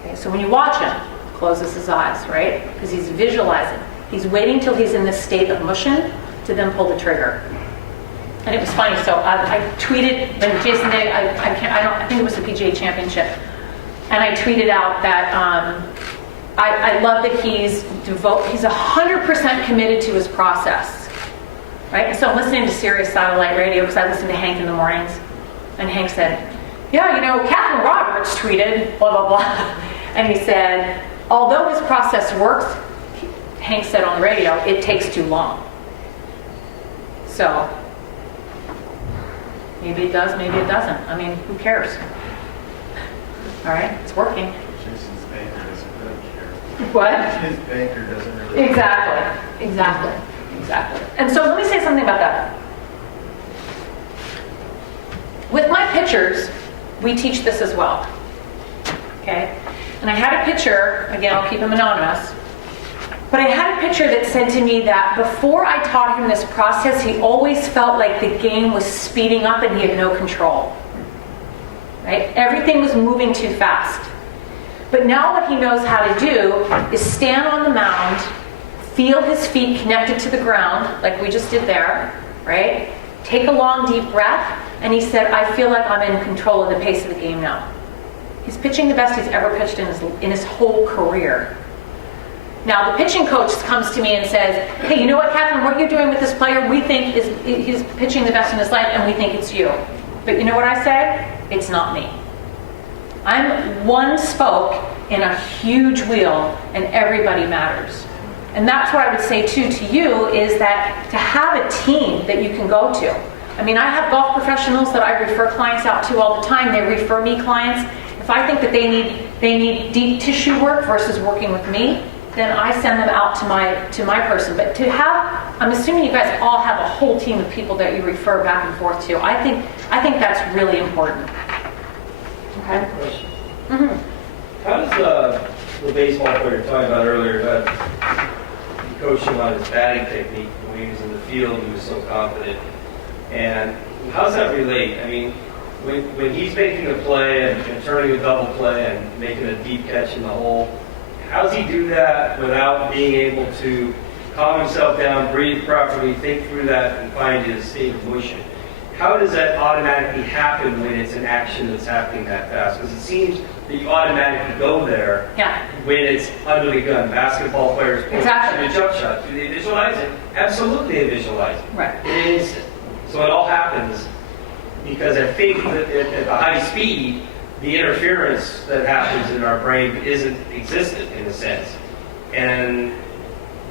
Okay, so when you watch him, closes his eyes, right? Because he's visualizing. He's waiting till he's in this state of motion to then pull the trigger. And it was funny. So I tweeted when Jason Day. I think it was the PGA Championship, and I tweeted out that I love that he's 100% committed to his process, right? So I'm listening to Sirius Satellite Radio because I listen to Hank in the mornings, and Hank said, "Yeah, you know, Katherine Roberts tweeted blah blah blah," and he said, although his process works, Hank said on the radio, it takes too long. So. Maybe it does, maybe it doesn't. I mean, who cares? All right, it's working. Jason's banker doesn't really care. What? His banker doesn't really care. Exactly. And so let me say something about that. With my pitchers, we teach this as well. Okay? And I had a pitcher, again, I'll keep him anonymous, but I had a pitcher that said to me that before I taught him this process, he always felt like the game was speeding up and he had no control. Right? Everything was moving too fast. But now what he knows how to do is stand on the mound, feel his feet connected to the ground, like we just did there, right? Take a long, deep breath, and he said, I feel like I'm in control of the pace of the game now. He's pitching the best he's ever pitched in his whole career. Now, the pitching coach comes to me and says, hey, you know what, Katherine, what you're doing with this player, we think he's pitching the best in his life, and we think it's you. But you know what I say? It's not me. I'm one spoke in a huge wheel, and everybody matters. And that's what I would say, too, to you, is that to have a team that you can go to. I mean, I have golf professionals that I refer clients out to all the time. They refer me clients. If I think that they need deep tissue work versus working with me, then I send them out to my person. But to have, I'm assuming you guys all have a whole team of people that you refer back and forth to. I think that's really important. Okay. Question. Mm-hmm. How does the baseball player talking about earlier about coaching on his batting technique when he was in the field, he was so confident, and how does that relate? I mean, when he's making a play and turning a double play and making a deep catch in the hole, how does he do that without being able to calm himself down, breathe properly, think through that, and find his state of motion? How does that automatically happen when it's an action that's happening that fast? Because it seems that you automatically go there when it's under the gun. Basketball players pull a jump shot. Do they visualize it? Absolutely they visualize it. Right. In an instant. So it all happens because I think that at the high speed, the interference that happens in our brain isn't existent in a sense. And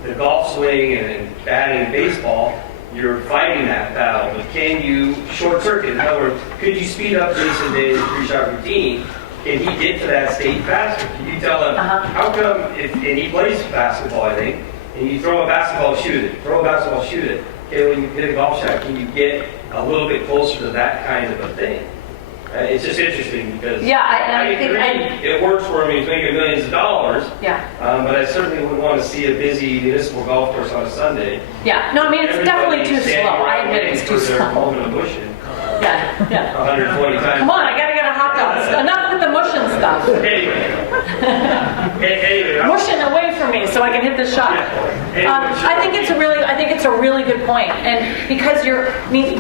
the golf swing and batting and baseball, you're fighting that battle. But can you short circuit? In other words, could you speed up Jason Day's three-shot routine? Can he get to that state faster? Can you tell him, how come, and he plays basketball, I think, and you throw a basketball, shoot it. Throw a basketball, shoot it. Okay, when you hit a golf shot, can you get a little bit closer to that kind of a thing? It's just interesting because I agree. It works for him. He's making millions of dollars. Yeah. But I certainly would want to see a busy municipal golf course on a Sunday. Yeah. No, I mean, it's definitely too slow. I admit it's too slow. Holding a bush in. Yeah. 120 times. Come on, I gotta get a hot dog. Enough with the mushing stuff. Anyway. Mushing away from me so I can hit the shot. I think it's a really good point. And because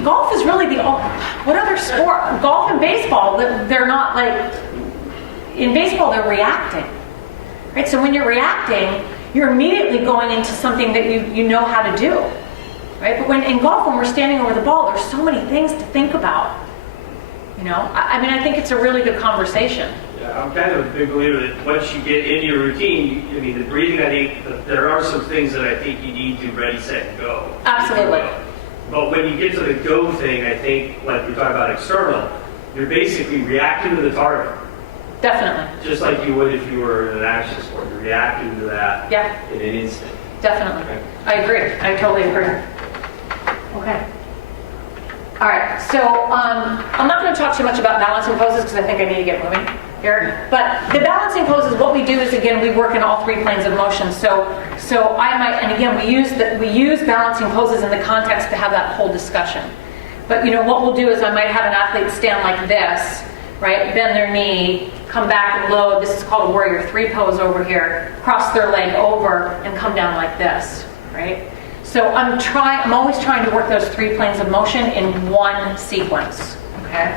golf is really what other sport? Golf and baseball, they're not like, in baseball they're reacting. Right? So when you're reacting, you're immediately going into something that you know how to do. Right? But in golf, when we're standing over the ball, there's so many things to think about. You know, I think it's a really good conversation. Yeah, I'm kind of a big believer that once you get into your routine, the breathing, I think that there are some things that I think you need to ready, set, go. Absolutely. But when you get to the go thing, I think, like we talk about external, you're basically reacting to the target, Definitely. just like you would if you were in an action sport. You're reacting to that Yeah, in an instant. definitely. Okay. I agree. I totally agree. Okay. All right, so I'm not going to talk too much about balancing poses because I think I need to get moving here. But the balancing poses, what we do is, again, we work in all three planes of motion. So I might, and again, we use balancing poses in the context to have that whole discussion. But what we'll do is I might have an athlete stand like this, right? Bend their knee, come back and load. This is called a warrior 3 pose over here. Cross their leg over and come down like this, right? So I'm always trying to work those three planes of motion in one sequence, okay?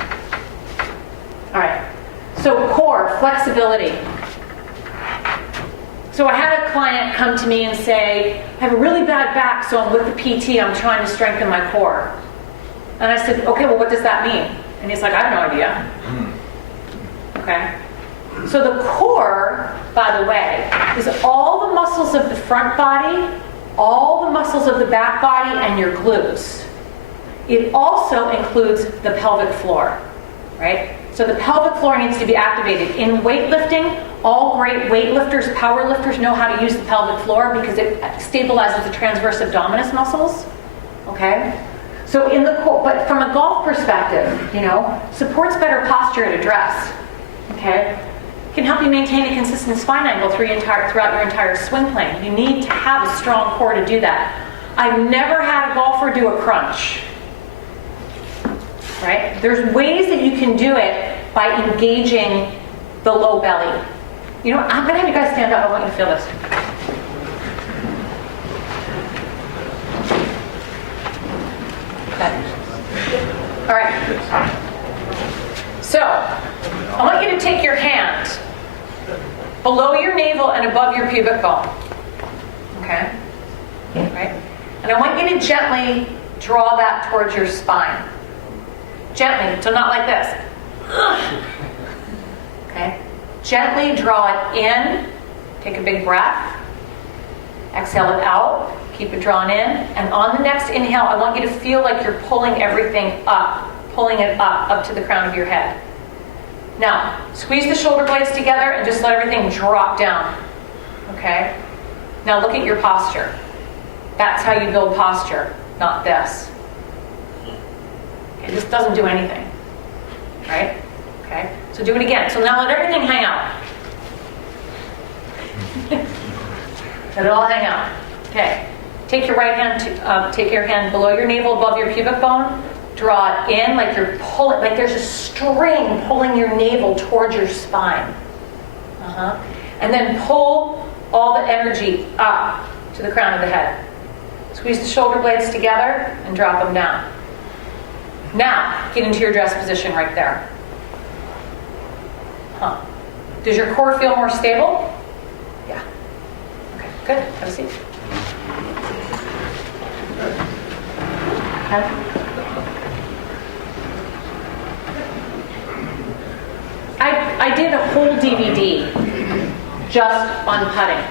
All right, so core, flexibility. So I had a client come to me and say, I have a really bad back, so I'm with the PT, I'm trying to strengthen my core. And I said, okay, well, what does that mean? And he's like, I have no idea. Okay? So the core, by the way, is all the muscles of the front body, all the muscles of the back body, and your glutes. It also includes the pelvic floor, right? So the pelvic floor needs to be activated. In weightlifting, all great weightlifters, power lifters know how to use the pelvic floor because it stabilizes the transverse abdominis muscles, okay? So in the core, but from a golf perspective, supports better posture at address, okay? Can help you maintain a consistent spine angle throughout your entire swing plane. You need to have a strong core to do that. I've never had a golfer do a crunch, right? There's ways that you can do it by engaging the low belly. I'm gonna have you guys stand up. I want you to feel this. Okay. All right. So, I want you to take your hand below your navel and above your pubic bone. Okay? Right? And I want you to gently draw that towards your spine. Gently, so not like this. Okay? Gently draw it in. Take a big breath. Exhale it out. Keep it drawn in. And on the next inhale, I want you to feel like you're pulling everything up. Pulling it up to the crown of your head. Now, squeeze the shoulder blades together and just let everything drop down. Okay? Now look at your posture. That's how you build posture, not this. Okay, this doesn't do anything. Right? Okay? So do it again. So now let everything hang out. Let it all hang out. Okay. Take your right hand, take your hand below your navel, above your pubic bone. Draw it in like you're pulling, like there's a string pulling your navel towards your spine. And then pull all the energy up to the crown of the head. Squeeze the shoulder blades together and drop them down. Now, get into your dress position right there. Does your core feel more stable? Yeah. Okay, good. Have a seat. Okay. I did a whole DVD just on putting.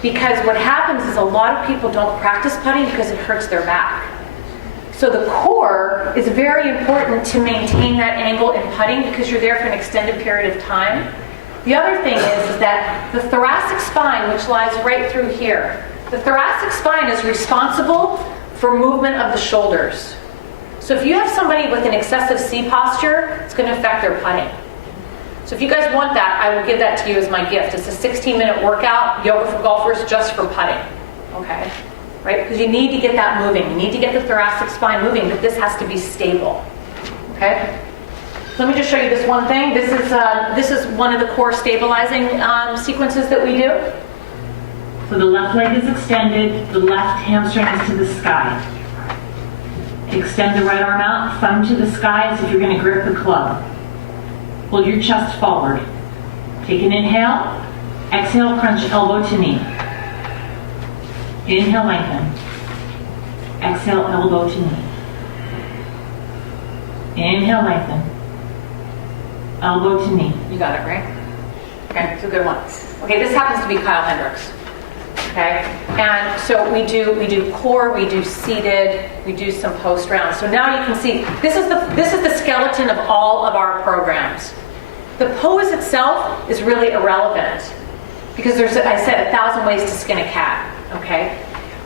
Because what happens is a lot of people don't practice putting because it hurts their back. So the core is very important to maintain that angle in putting because you're there for an extended period of time. The other thing is that the thoracic spine, which lies right through here, the thoracic spine is responsible for movement of the shoulders. So if you have somebody with an excessive C posture, it's going to affect their putting. So if you guys want that, I will give that to you as my gift. It's a 16-minute workout, yoga for golfers, just for putting. Okay? Right? Because you need to get that moving. You need to get the thoracic spine moving, but this has to be stable. Okay? So let me just show you this one thing. This is one of the core stabilizing sequences that we do. So the left leg is extended, the left hamstring is to the sky. Extend the right arm out, thumb to the sky as if you're going to grip the club. Pull your chest forward. Take an inhale. Exhale, crunch elbow to knee. Inhale, lengthen. Exhale, elbow to knee. Inhale, lengthen. Elbow to knee. You got it, right? Okay, it's a good one. Okay, this happens to be Kyle Hendricks. Okay, and so we do core, we do seated, we do some post rounds. So now you can see this is the skeleton of all of our programs. The pose itself is really irrelevant because there's, I said, 1,000 ways to skin a cat. Okay,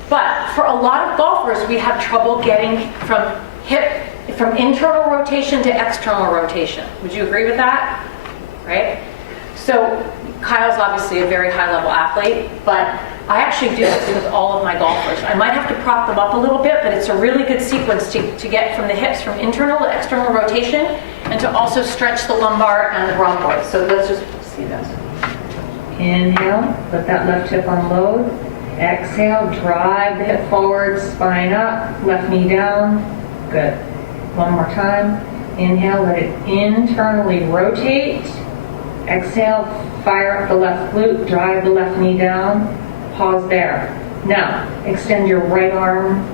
but for a lot of golfers, we have trouble getting from internal rotation to external rotation. Would you agree with that? Right? So Kyle's obviously a very high-level athlete, but I actually do this with all of my golfers. I might have to prop them up a little bit, but it's a really good sequence to get from the hips from internal to external rotation and to also stretch the lumbar and the rhomboid. So let's just see this. Inhale, let that left hip unload. Exhale, drive the hip forward, spine up, left knee down. Good. One more time. Inhale, let it internally rotate. Exhale, fire up the left glute, drive the left knee down. Pause there. Now, extend your right arm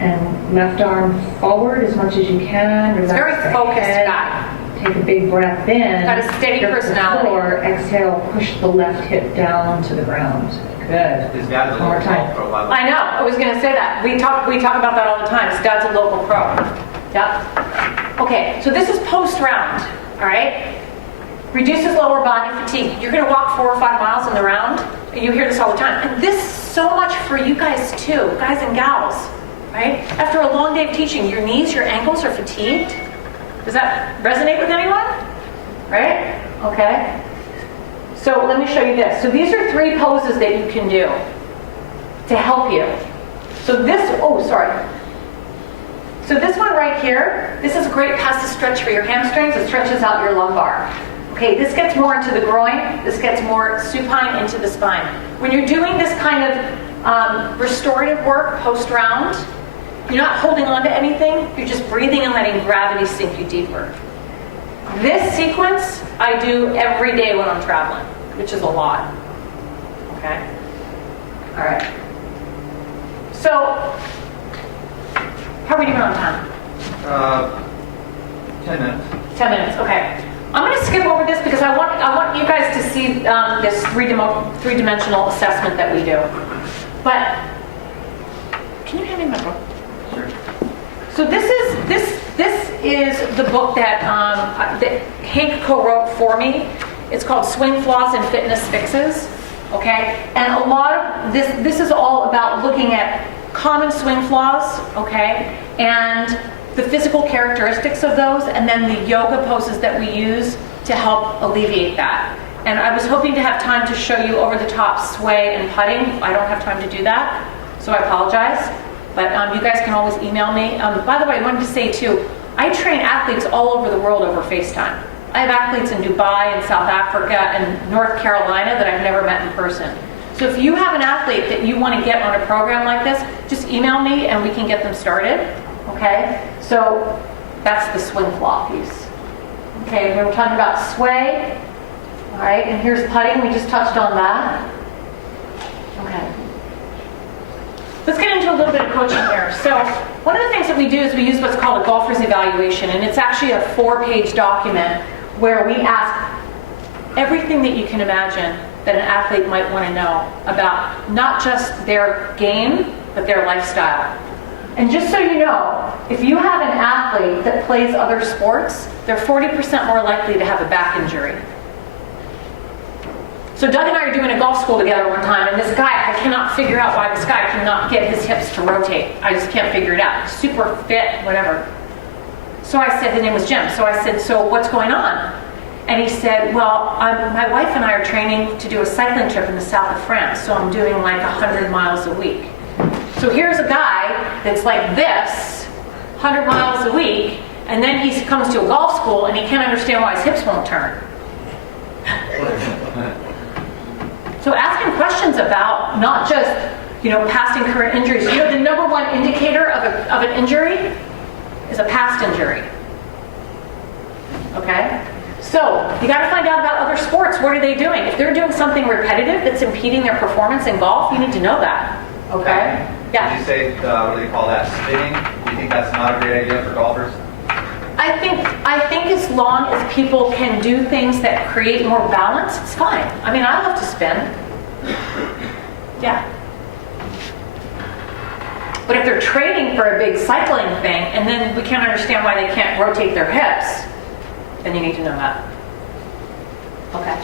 and left arm forward as much as you can. It's a very focused guy. Take a big breath in. Got a steady personality. Floor. Exhale, push the left hip down to the ground. Good. His dad's a One more local time. pro, by the way. I know. I was going to say that. We talk about that all the time. His dad's a local pro. Yep. Okay. So this is post round. All right. Reduces lower body fatigue. You're going to walk 4 or 5 miles in the round. You hear this all the time. And this is so much for you guys too, guys and gals. Right? After a long day of teaching, your knees, your ankles are fatigued. Does that resonate with anyone? Right? Okay. So let me show you this. So these are 3 poses that you can do to help you. So this, So this one right here, this is a great passive stretch for your hamstrings. It stretches out your lumbar. Okay, this gets more into the groin. This gets more supine into the spine. When you're doing this kind of restorative work post-round, you're not holding on to anything. You're just breathing and letting gravity sink you deeper. This sequence I do every day when I'm traveling, which is a lot. Okay? All right. So, how are we doing on time? 10 minutes. 10 minutes, okay. I'm going to skip over this because I want you guys to see this three-dimensional assessment that we do. But, can you hand me my book? Sure. So this is the book that Hank co-wrote for me. It's called Swing Flaws and Fitness Fixes. Okay, and a lot of this is all about looking at common swing flaws. Okay, and the physical characteristics of those, and then the yoga poses that we use to help alleviate that. And I was hoping to have time to show you over-the-top sway and putting. I don't have time to do that, so I apologize. But you guys can always email me. By the way, I wanted to say too, I train athletes all over the world over FaceTime. I have athletes in Dubai and South Africa and North Carolina that I've never met in person. So if you have an athlete that you want to get on a program like this, just email me and we can get them started. Okay? So that's the swing flaw piece. Okay, we were talking about sway. All right, and here's putting. We just touched on that. Okay. Let's get into a little bit of coaching here. So one of the things that we do is we use what's called a golfer's evaluation, and it's actually a 4-page document where we ask everything that you can imagine that an athlete might want to know about not just their game, but their lifestyle. And just so you know, if you have an athlete that plays other sports, they're 40% more likely to have a back injury. So Doug and I are doing a golf school together one time, and this guy, I cannot figure out why this guy cannot get his hips to rotate. I just can't figure it out. Super fit, whatever. So I said, his name was Jim. So I said, so what's going on? And he said, well, my wife and I are training to do a cycling trip in the south of France, so I'm doing like 100 miles a week. So here's a guy that's like this, 100 miles a week, and then he comes to a golf school and he can't understand why his hips won't turn. So ask him questions about not just, past and current injuries. The number one indicator of an injury is a past injury. Okay? So you got to find out about other sports. What are they doing? If they're doing something repetitive that's impeding their performance in golf, you need to know that. Okay? Yeah. Did you say, what do they call that, spinning? Do you think that's not a great idea for golfers? I think as long as people can do things that create more balance, it's fine. I mean, I love to spin. Yeah. But if they're training for a big cycling thing, and then we can't understand why they can't rotate their hips, then you need to know that. Okay.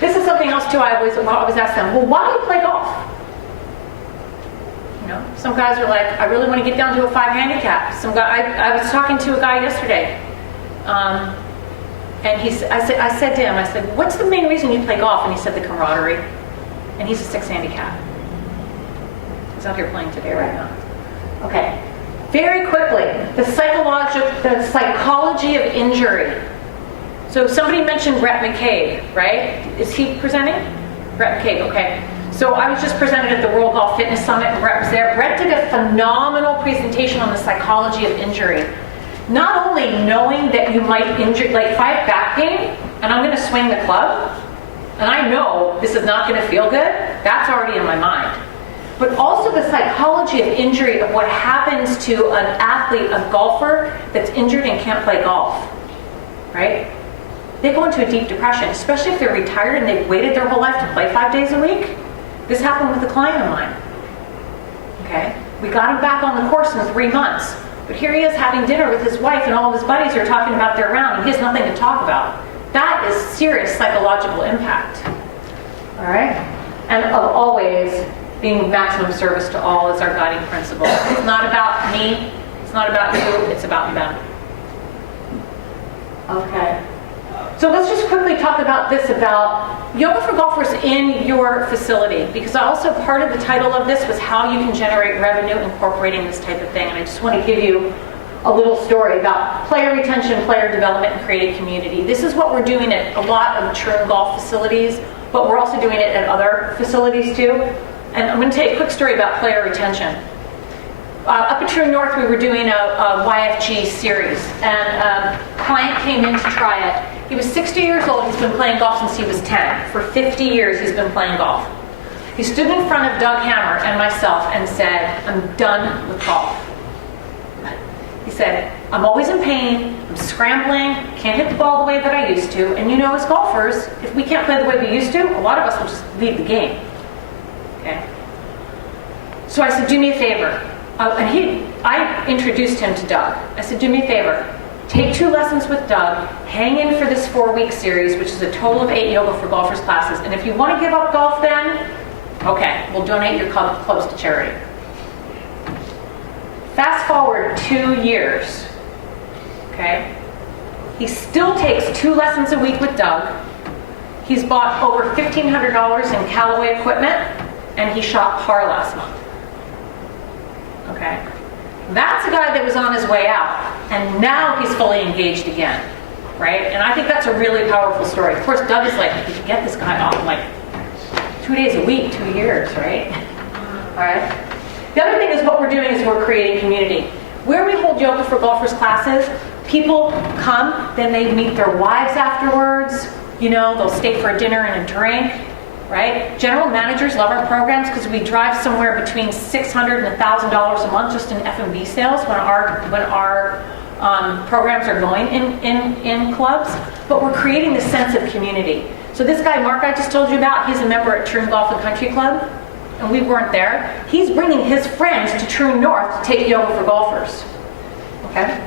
This is something else too. I always ask them, well, why do you play golf? You know, some guys are like, I really want to get down to a 5 handicap. Some guy, I was talking to a guy yesterday, and I said to him, I said, what's the main reason you play golf? And he said the camaraderie. And he's a 6 handicap. He's out here playing today right now. Okay. Very quickly, the psychology of injury. So somebody mentioned Brett McCabe, right? Is he presenting? Brett McCabe, okay. So I was just presented at the World Golf Fitness Summit and Brett was there. Brett did a phenomenal presentation on the psychology of injury. Not only knowing that you might injure, like if I have back pain and I'm going to swing the club, and I know this is not going to feel good, that's already in my mind. But also the psychology of injury of what happens to an athlete, a golfer that's injured and can't play golf, right? They go into a deep depression, especially if they're retired and they've waited their whole life to play 5 days a week. This happened with a client of mine, okay? We got him back on the course in 3 months, but here he is having dinner with his wife and all of his buddies are talking about their round and he has nothing to talk about. That is serious psychological impact, all right? And of always being maximum service to all is our guiding principle. It's not about me, it's not about you, it's about them. Okay. So let's just quickly talk about this, about yoga for golfers in your facility, because also part of the title of this was how you can generate revenue incorporating this type of thing. And I just want to give you a little story about player retention, player development, and creating community. This is what we're doing at a lot of mature golf facilities, but we're also doing it at other facilities too. And I'm going to tell you a quick story about player retention. Up at True North, we were doing a YFG series, and a client came in to try it. He was 60 years old. He's been playing golf since he was 10. For 50 years, he's been playing golf. He stood in front of Doug Hammer and myself and said, I'm done with golf. He said, I'm always in pain, I'm scrambling, can't hit the ball the way that I used to, and you know, as golfers, if we can't play the way we used to, a lot of us will just leave the game. Okay? So I said, do me a favor. I introduced him to Doug. I said, do me a favor. Take 2 lessons with Doug, hang in for this 4-week series, which is a total of 8 yoga for golfers classes. And if you want to give up golf then, okay, we'll donate your clubs to charity. Fast forward 2 years, okay? He still takes 2 lessons a week with Doug. He's bought over $1,500 in Callaway equipment, and he shot par last month. Okay? That's a guy that was on his way out, and now he's fully engaged again, right? And I think that's a really powerful story. Of course, Doug is like, you can get this guy off like 2 days a week, 2 years, right? All right? The other thing is what we're doing is we're creating community. Where we hold yoga for golfers classes, people come, then they meet their wives afterwards, you know, they'll stay for a dinner and a drink, right? General managers love our programs because we drive somewhere between $600 and $1,000 a month just in F&B sales when our programs are going in clubs. But we're creating this sense of community. So this guy, Mark, I just told you about, he's a member at Troon Golf and Country Club, and we weren't there. He's bringing his friends to Troon North to take yoga for golfers. Okay?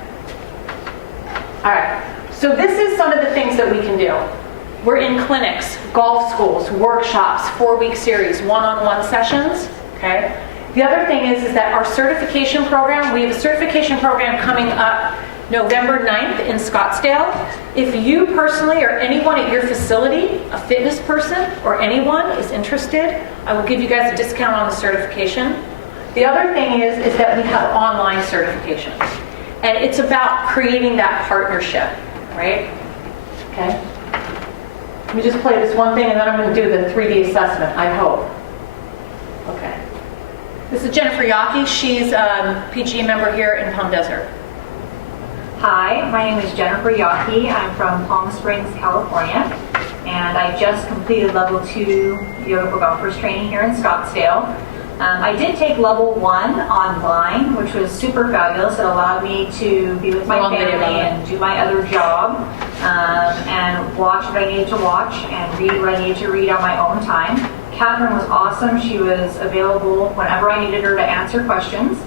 All right. So this is some of the things that we can do. We're in clinics, golf schools, workshops, 4-week series, one-on-one sessions, okay? The other thing is that our certification program, we have a certification program coming up November 9th in Scottsdale. If you personally or anyone at your facility, a fitness person or anyone is interested, I will give you guys a discount on the certification. The other thing is that we have online certifications. And it's about creating that partnership, right? Okay? Let me just play this one thing and then I'm going to do the 3D assessment, I hope. Okay. This is Jennifer Yockey. She's a PGA member here in Palm Desert. Hi, my name is Jennifer Yockey. I'm from Palm Springs, California. And I just completed level 2 yoga for golfers training here in Scottsdale. I did take level 1 online, which was super fabulous. It allowed me to be with my family and do my other job, and watch what I needed to watch and read what I needed to read on my own time. Katherine was awesome. She was available whenever I needed her to answer questions.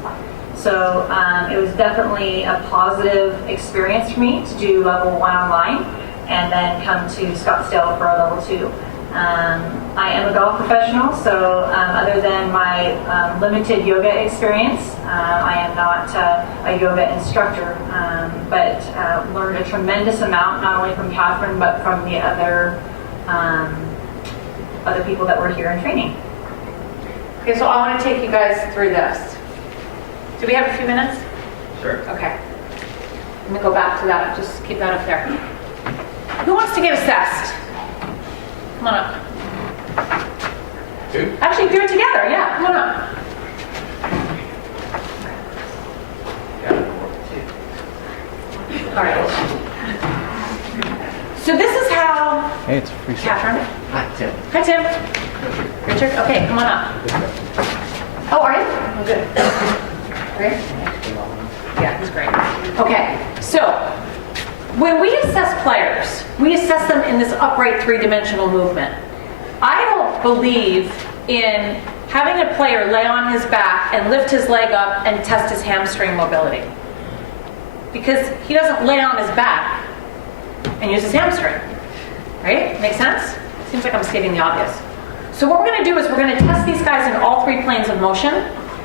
So it was definitely a positive experience for me to do level 1 online and then come to Scottsdale for a level 2. I am a golf professional, so other than my limited yoga experience, I am not a yoga instructor, but learned a tremendous amount, not only from Katherine, but from the other people that were here in training. Okay, so I want to take you guys through this. Do we have a few minutes? Sure. Okay. Let me go back to that. Just keep that up there. Who wants to get assessed? Come on up. Two? Actually, do it together. Yeah, come on up. All right. So this is how. Hey, it's free. Katherine. Hi, Tim. Hi, Tim. Richard. Okay, come on up. Oh, are you? Oh, good. Great. Yeah, he's great. Okay, so when we assess players, we assess them in this upright three-dimensional movement. I don't believe in having a player lay on his back and lift his leg up and test his hamstring mobility. Because he doesn't lay on his back and use his hamstring. Right? Make sense? Seems like I'm stating the obvious. So what we're going to do is we're going to test these guys in all three planes of motion.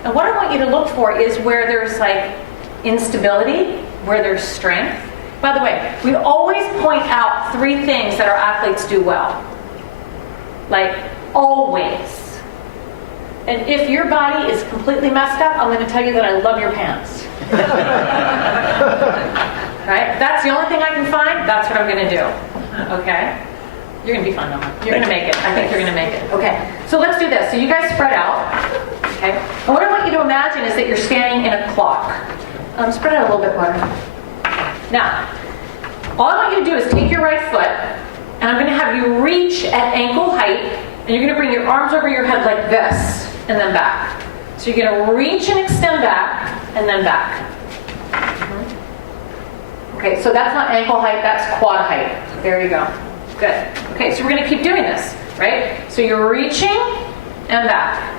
And what I want you to look for is where there's like instability, where there's strength. By the way, we always point out three things that our athletes do well. Like, always. And if your body is completely messed up, I'm going to tell you that I love your pants. Right? That's the only thing I can find. That's what I'm going to do. Okay? You're going to be fine, Mama. You're going to make it. I think you're going to make it. Okay. So let's do this. So you guys spread out. Okay? And what I want you to imagine is that you're standing in a clock. Spread out a little bit more. Now, all I want you to do is take your right foot, and I'm going to have you reach at ankle height, and you're going to bring your arms over your head like this, and then back. So you're going to reach and extend back, and then back. Okay, so that's not ankle height, that's quad height. There you go. Good. Okay, so we're going to keep doing this, right? So you're reaching and back.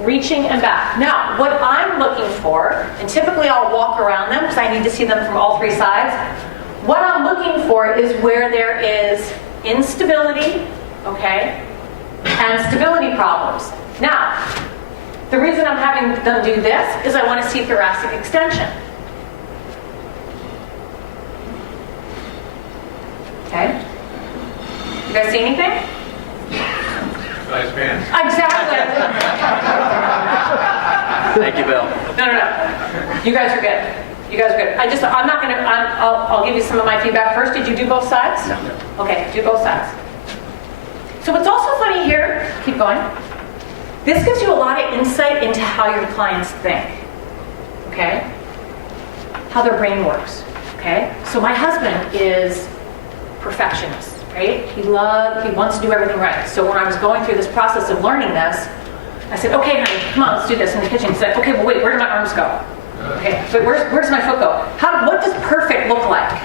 Reaching and back. Now, what I'm looking for, and typically I'll walk around them because I need to see them from all three sides. What I'm looking for is where there is instability, okay, and stability problems. Now, the reason I'm having them do this is I want to see thoracic extension. Okay? You guys see anything? Nice pants. Exactly. Thank you, Bill. No. You guys are good. You guys are good. I'm not going to, I'll give you some of my feedback first. Did you do both sides? No. Okay, do both sides. So what's also funny here, keep going. This gives you a lot of insight into how your clients think. Okay? How their brain works. Okay? So my husband is perfectionist, right? He wants to do everything right. So when I was going through this process of learning this, I said, okay, honey, come on, let's do this in the kitchen. He said, okay, well, wait, where do my arms go? Okay, but where's my foot go? What does perfect look like?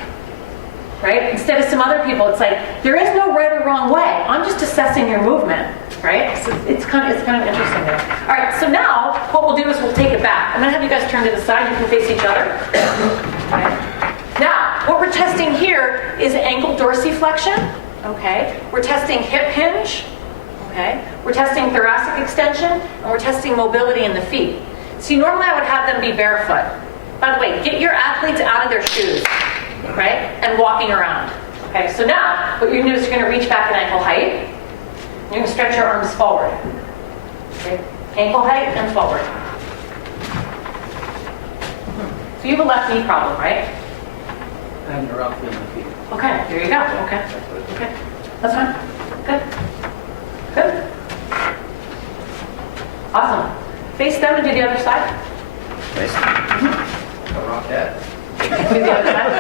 Right? Instead of some other people, it's like, there is no right or wrong way. I'm just assessing your movement, right? So it's kind of interesting there. All right, so now what we'll do is we'll take it back. I'm going to have you guys turn to the side. You can face each other. Okay. Now, what we're testing here is ankle dorsiflexion. Okay. We're testing hip hinge. Okay. We're testing thoracic extension, and we're testing mobility in the feet. See, normally I would have them be barefoot. By the way, get your athletes out of their shoes, right, and walking around. Okay, so now what you're going to do is you're going to reach back at ankle height. You're going to stretch your arms forward. Okay, ankle height and forward. So you have a left knee problem, right? And roughly in the feet. Okay, there you go. Okay, that's fine. Good. Awesome. Face them and do the other side. Face. Rock that. Do the other side.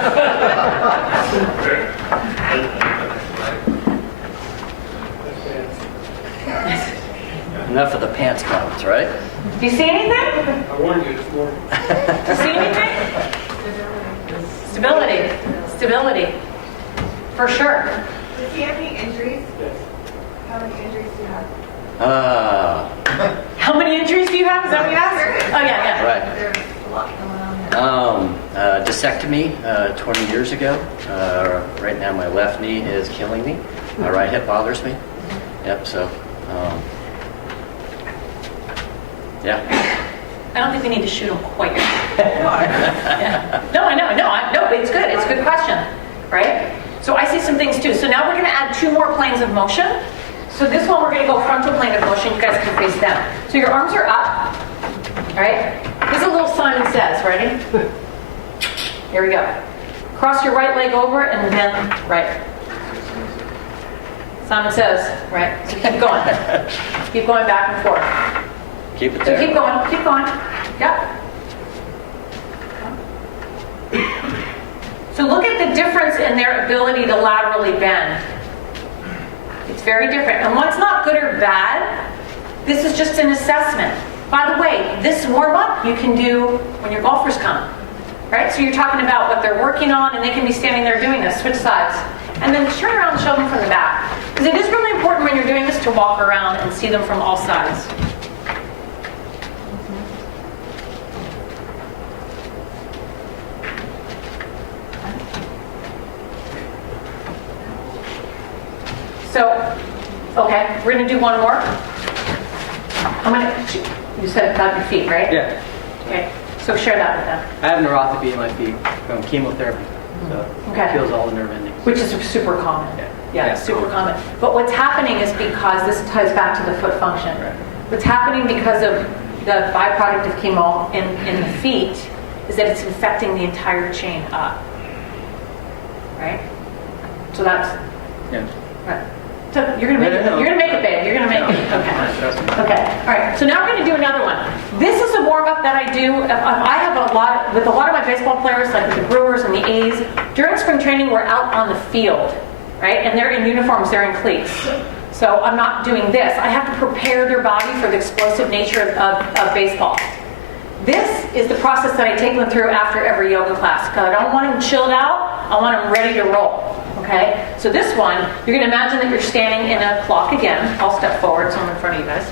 Enough of the pants comments, right? Do you see anything? I warned you this morning. Do you see anything? Stability. For sure. Does he have any injuries? Yes. How many injuries do you have? Discectomy 20 years ago. Right now my left knee is killing me. My right hip bothers me. Yep, so, yeah. I don't think we need to shoot them quite yet. Yeah. No, I know. No, it's good. It's a good question, right? So I see some things too. So now we're going to add 2 more planes of motion. So this one we're going to go frontal plane of motion. You guys can face down. So your arms are up, right? This is a little Simon Says. Ready? Here we go. Cross your right leg over and then right. Simon Says, right? So keep going. Keep going back and forth. Keep it So there. keep going. Yep. So look at the difference in their ability to laterally bend. It's very different. And one's not good or bad. This is just an assessment. By the way, this warm-up you can do when your golfers come. Right? So you're talking about what they're working on, and they can be standing there doing this. Switch sides. And then turn around and show them from the back. Because it is really important when you're doing this to walk around and see them from all sides. So, okay, we're going to do one more. You said about your feet, right? Yeah. Okay, so share that with them. I have neuropathy in my feet from chemotherapy. So Okay. it kills all the nerve endings. Which is super common. Yeah, it's super common. But what's happening is because this ties back to the foot function. Right. What's happening because of the byproduct of chemo in the feet is that it's infecting the entire chain up. Right? So that's Yeah. right. So you're gonna make it. You're gonna make it, babe. You're gonna make it. Okay. Okay. All right. So now we're gonna do another one. This is a warm up that I do. I have a lot with a lot of my baseball players, like with the Brewers and the A's. During spring training, we're out on the field, right? And they're in uniforms. They're in cleats. So I'm not doing this. I have to prepare their body for the explosive nature of baseball. This is the process that I take them through after every yoga class. Because I don't want them chilled out. I want them ready to roll. Okay, so this one, you're going to imagine that you're standing in a clock again. I'll step forward, so I'm in front of you guys.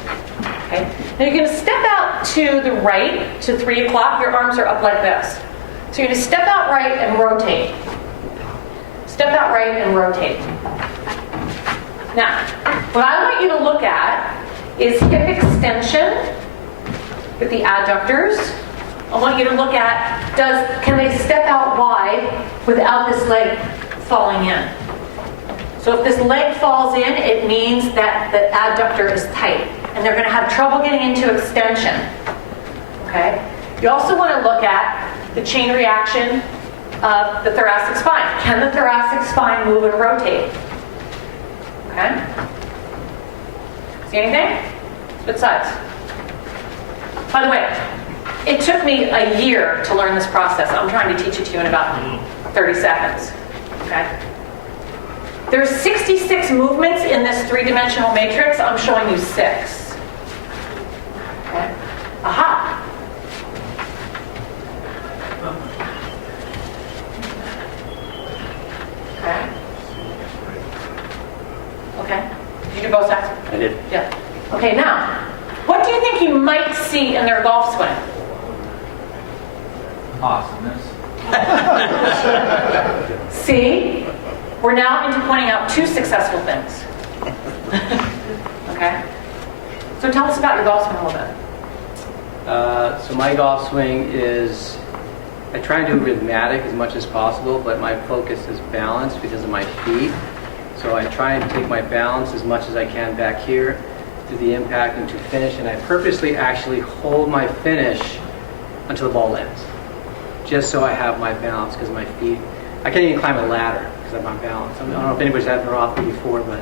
Okay, now you're going to step out to the right to 3 o'clock. Your arms are up like this. So you're going to step out right and rotate. Step out right and rotate. Now, what I want you to look at is hip extension with the adductors. I want you to look at, can they step out wide without this leg falling in? So if this leg falls in, it means that the adductor is tight, and they're going to have trouble getting into extension. Okay? You also want to look at the chain reaction of the thoracic spine. Can the thoracic spine move and rotate? Okay? See anything? Switch sides. By the way, it took me a year to learn this process. I'm trying to teach it to you in about 30 seconds. Okay? There's 66 movements in this 3-dimensional matrix. I'm showing you 6. Okay? Aha! Okay? Okay? Did you do both sides? I did. Yeah. Okay, now, what do you think you might see in their golf swing? Awesomeness. See? We're now into pointing out 2 successful things. Okay? So tell us about your golf swing a little bit. So my golf swing is, I try and do rhythmic as much as possible, but my focus is balance because of my feet. So I try and take my balance as much as I can back here to the impact and to finish, and I purposely actually hold my finish until the ball lands, just so I have my balance because my feet, I can't even climb a ladder because I'm on balance. I don't know if anybody's had neuropathy before, but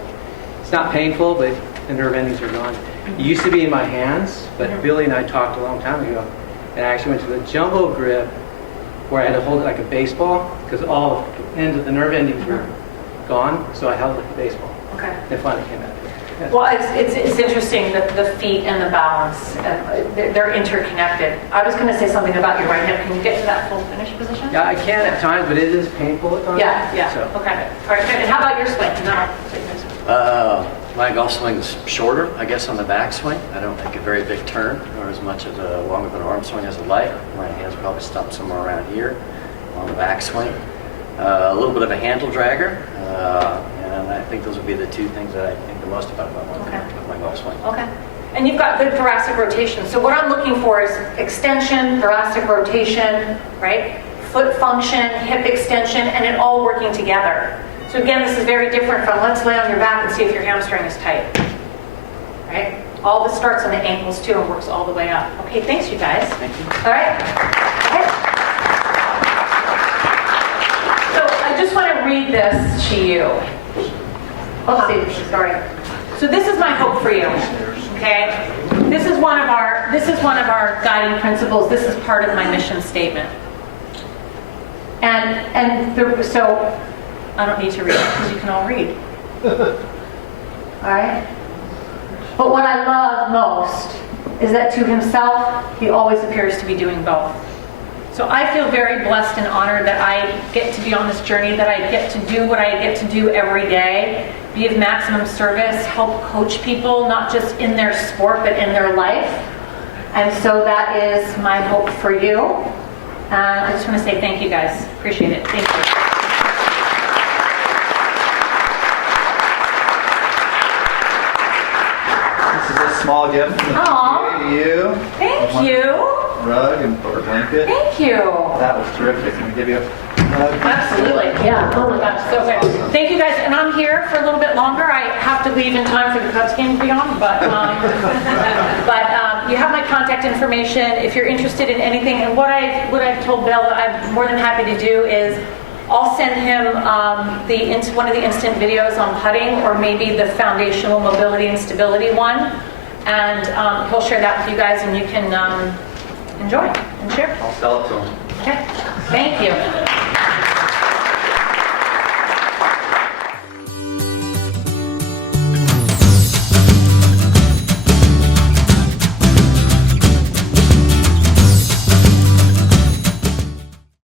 it's not painful, but the nerve endings are gone. It used to be in my hands, but Billy and I talked a long time ago, and I actually went to the jumbo grip where I had to hold it like a baseball because all the ends of the nerve endings were gone, so I held it like a baseball. Okay. It finally came out. Well, it's interesting that the feet and the balance, they're interconnected. I was going to say something about your right hip. Can you get to that full finish position? Yeah, I can at times, but it is painful at times. Yeah. So. Okay. All right, and how about your swing? No. My golf swing's shorter, I guess, on the backswing. I don't make a very big turn, or as much of a long of an arm swing as I like. My hands probably stop somewhere around here on the backswing. A little bit of a handle dragger, and I think those would be the two things that I think the most about my golf swing. Okay. And you've got good thoracic rotation. So what I'm looking for is extension, thoracic rotation, right? Foot function, hip extension, and it all working together. So again, this is very different from let's lay on your back and see if your hamstring is tight. Right? All this starts on the ankles too and works all the way up. Okay, thanks you guys. Thank you. All right. Okay. So I just want to read this to you. Oopsie, sorry. So this is my hope for you. Okay? This is one of our guiding principles. This is part of my mission statement. So I don't need to read it because you can all read. All right? But what I love most is that to himself, he always appears to be doing both. So I feel very blessed and honored that I get to be on this journey, that I get to do what I get to do every day, be of maximum service, help coach people, not just in their sport, but in their life. And so that is my hope for you. I just want to say thank you guys. Appreciate it. Thank you. Small gift from the PTA to you. Thank you. Rug and or blanket. Thank you. That was terrific. Can we give you a hug? Absolutely. Yeah. Oh my gosh, so good. Thank you guys. And I'm here for a little bit longer. I have to leave in time for the Cubs game to be on, but you have my contact information if you're interested in anything. And what I've told Bill that I'm more than happy to do is I'll send him one of the instant videos on putting, or maybe the foundational mobility and stability one. And he'll share that with you guys, and you can enjoy and share. I'll sell it to him. Okay. Thank you.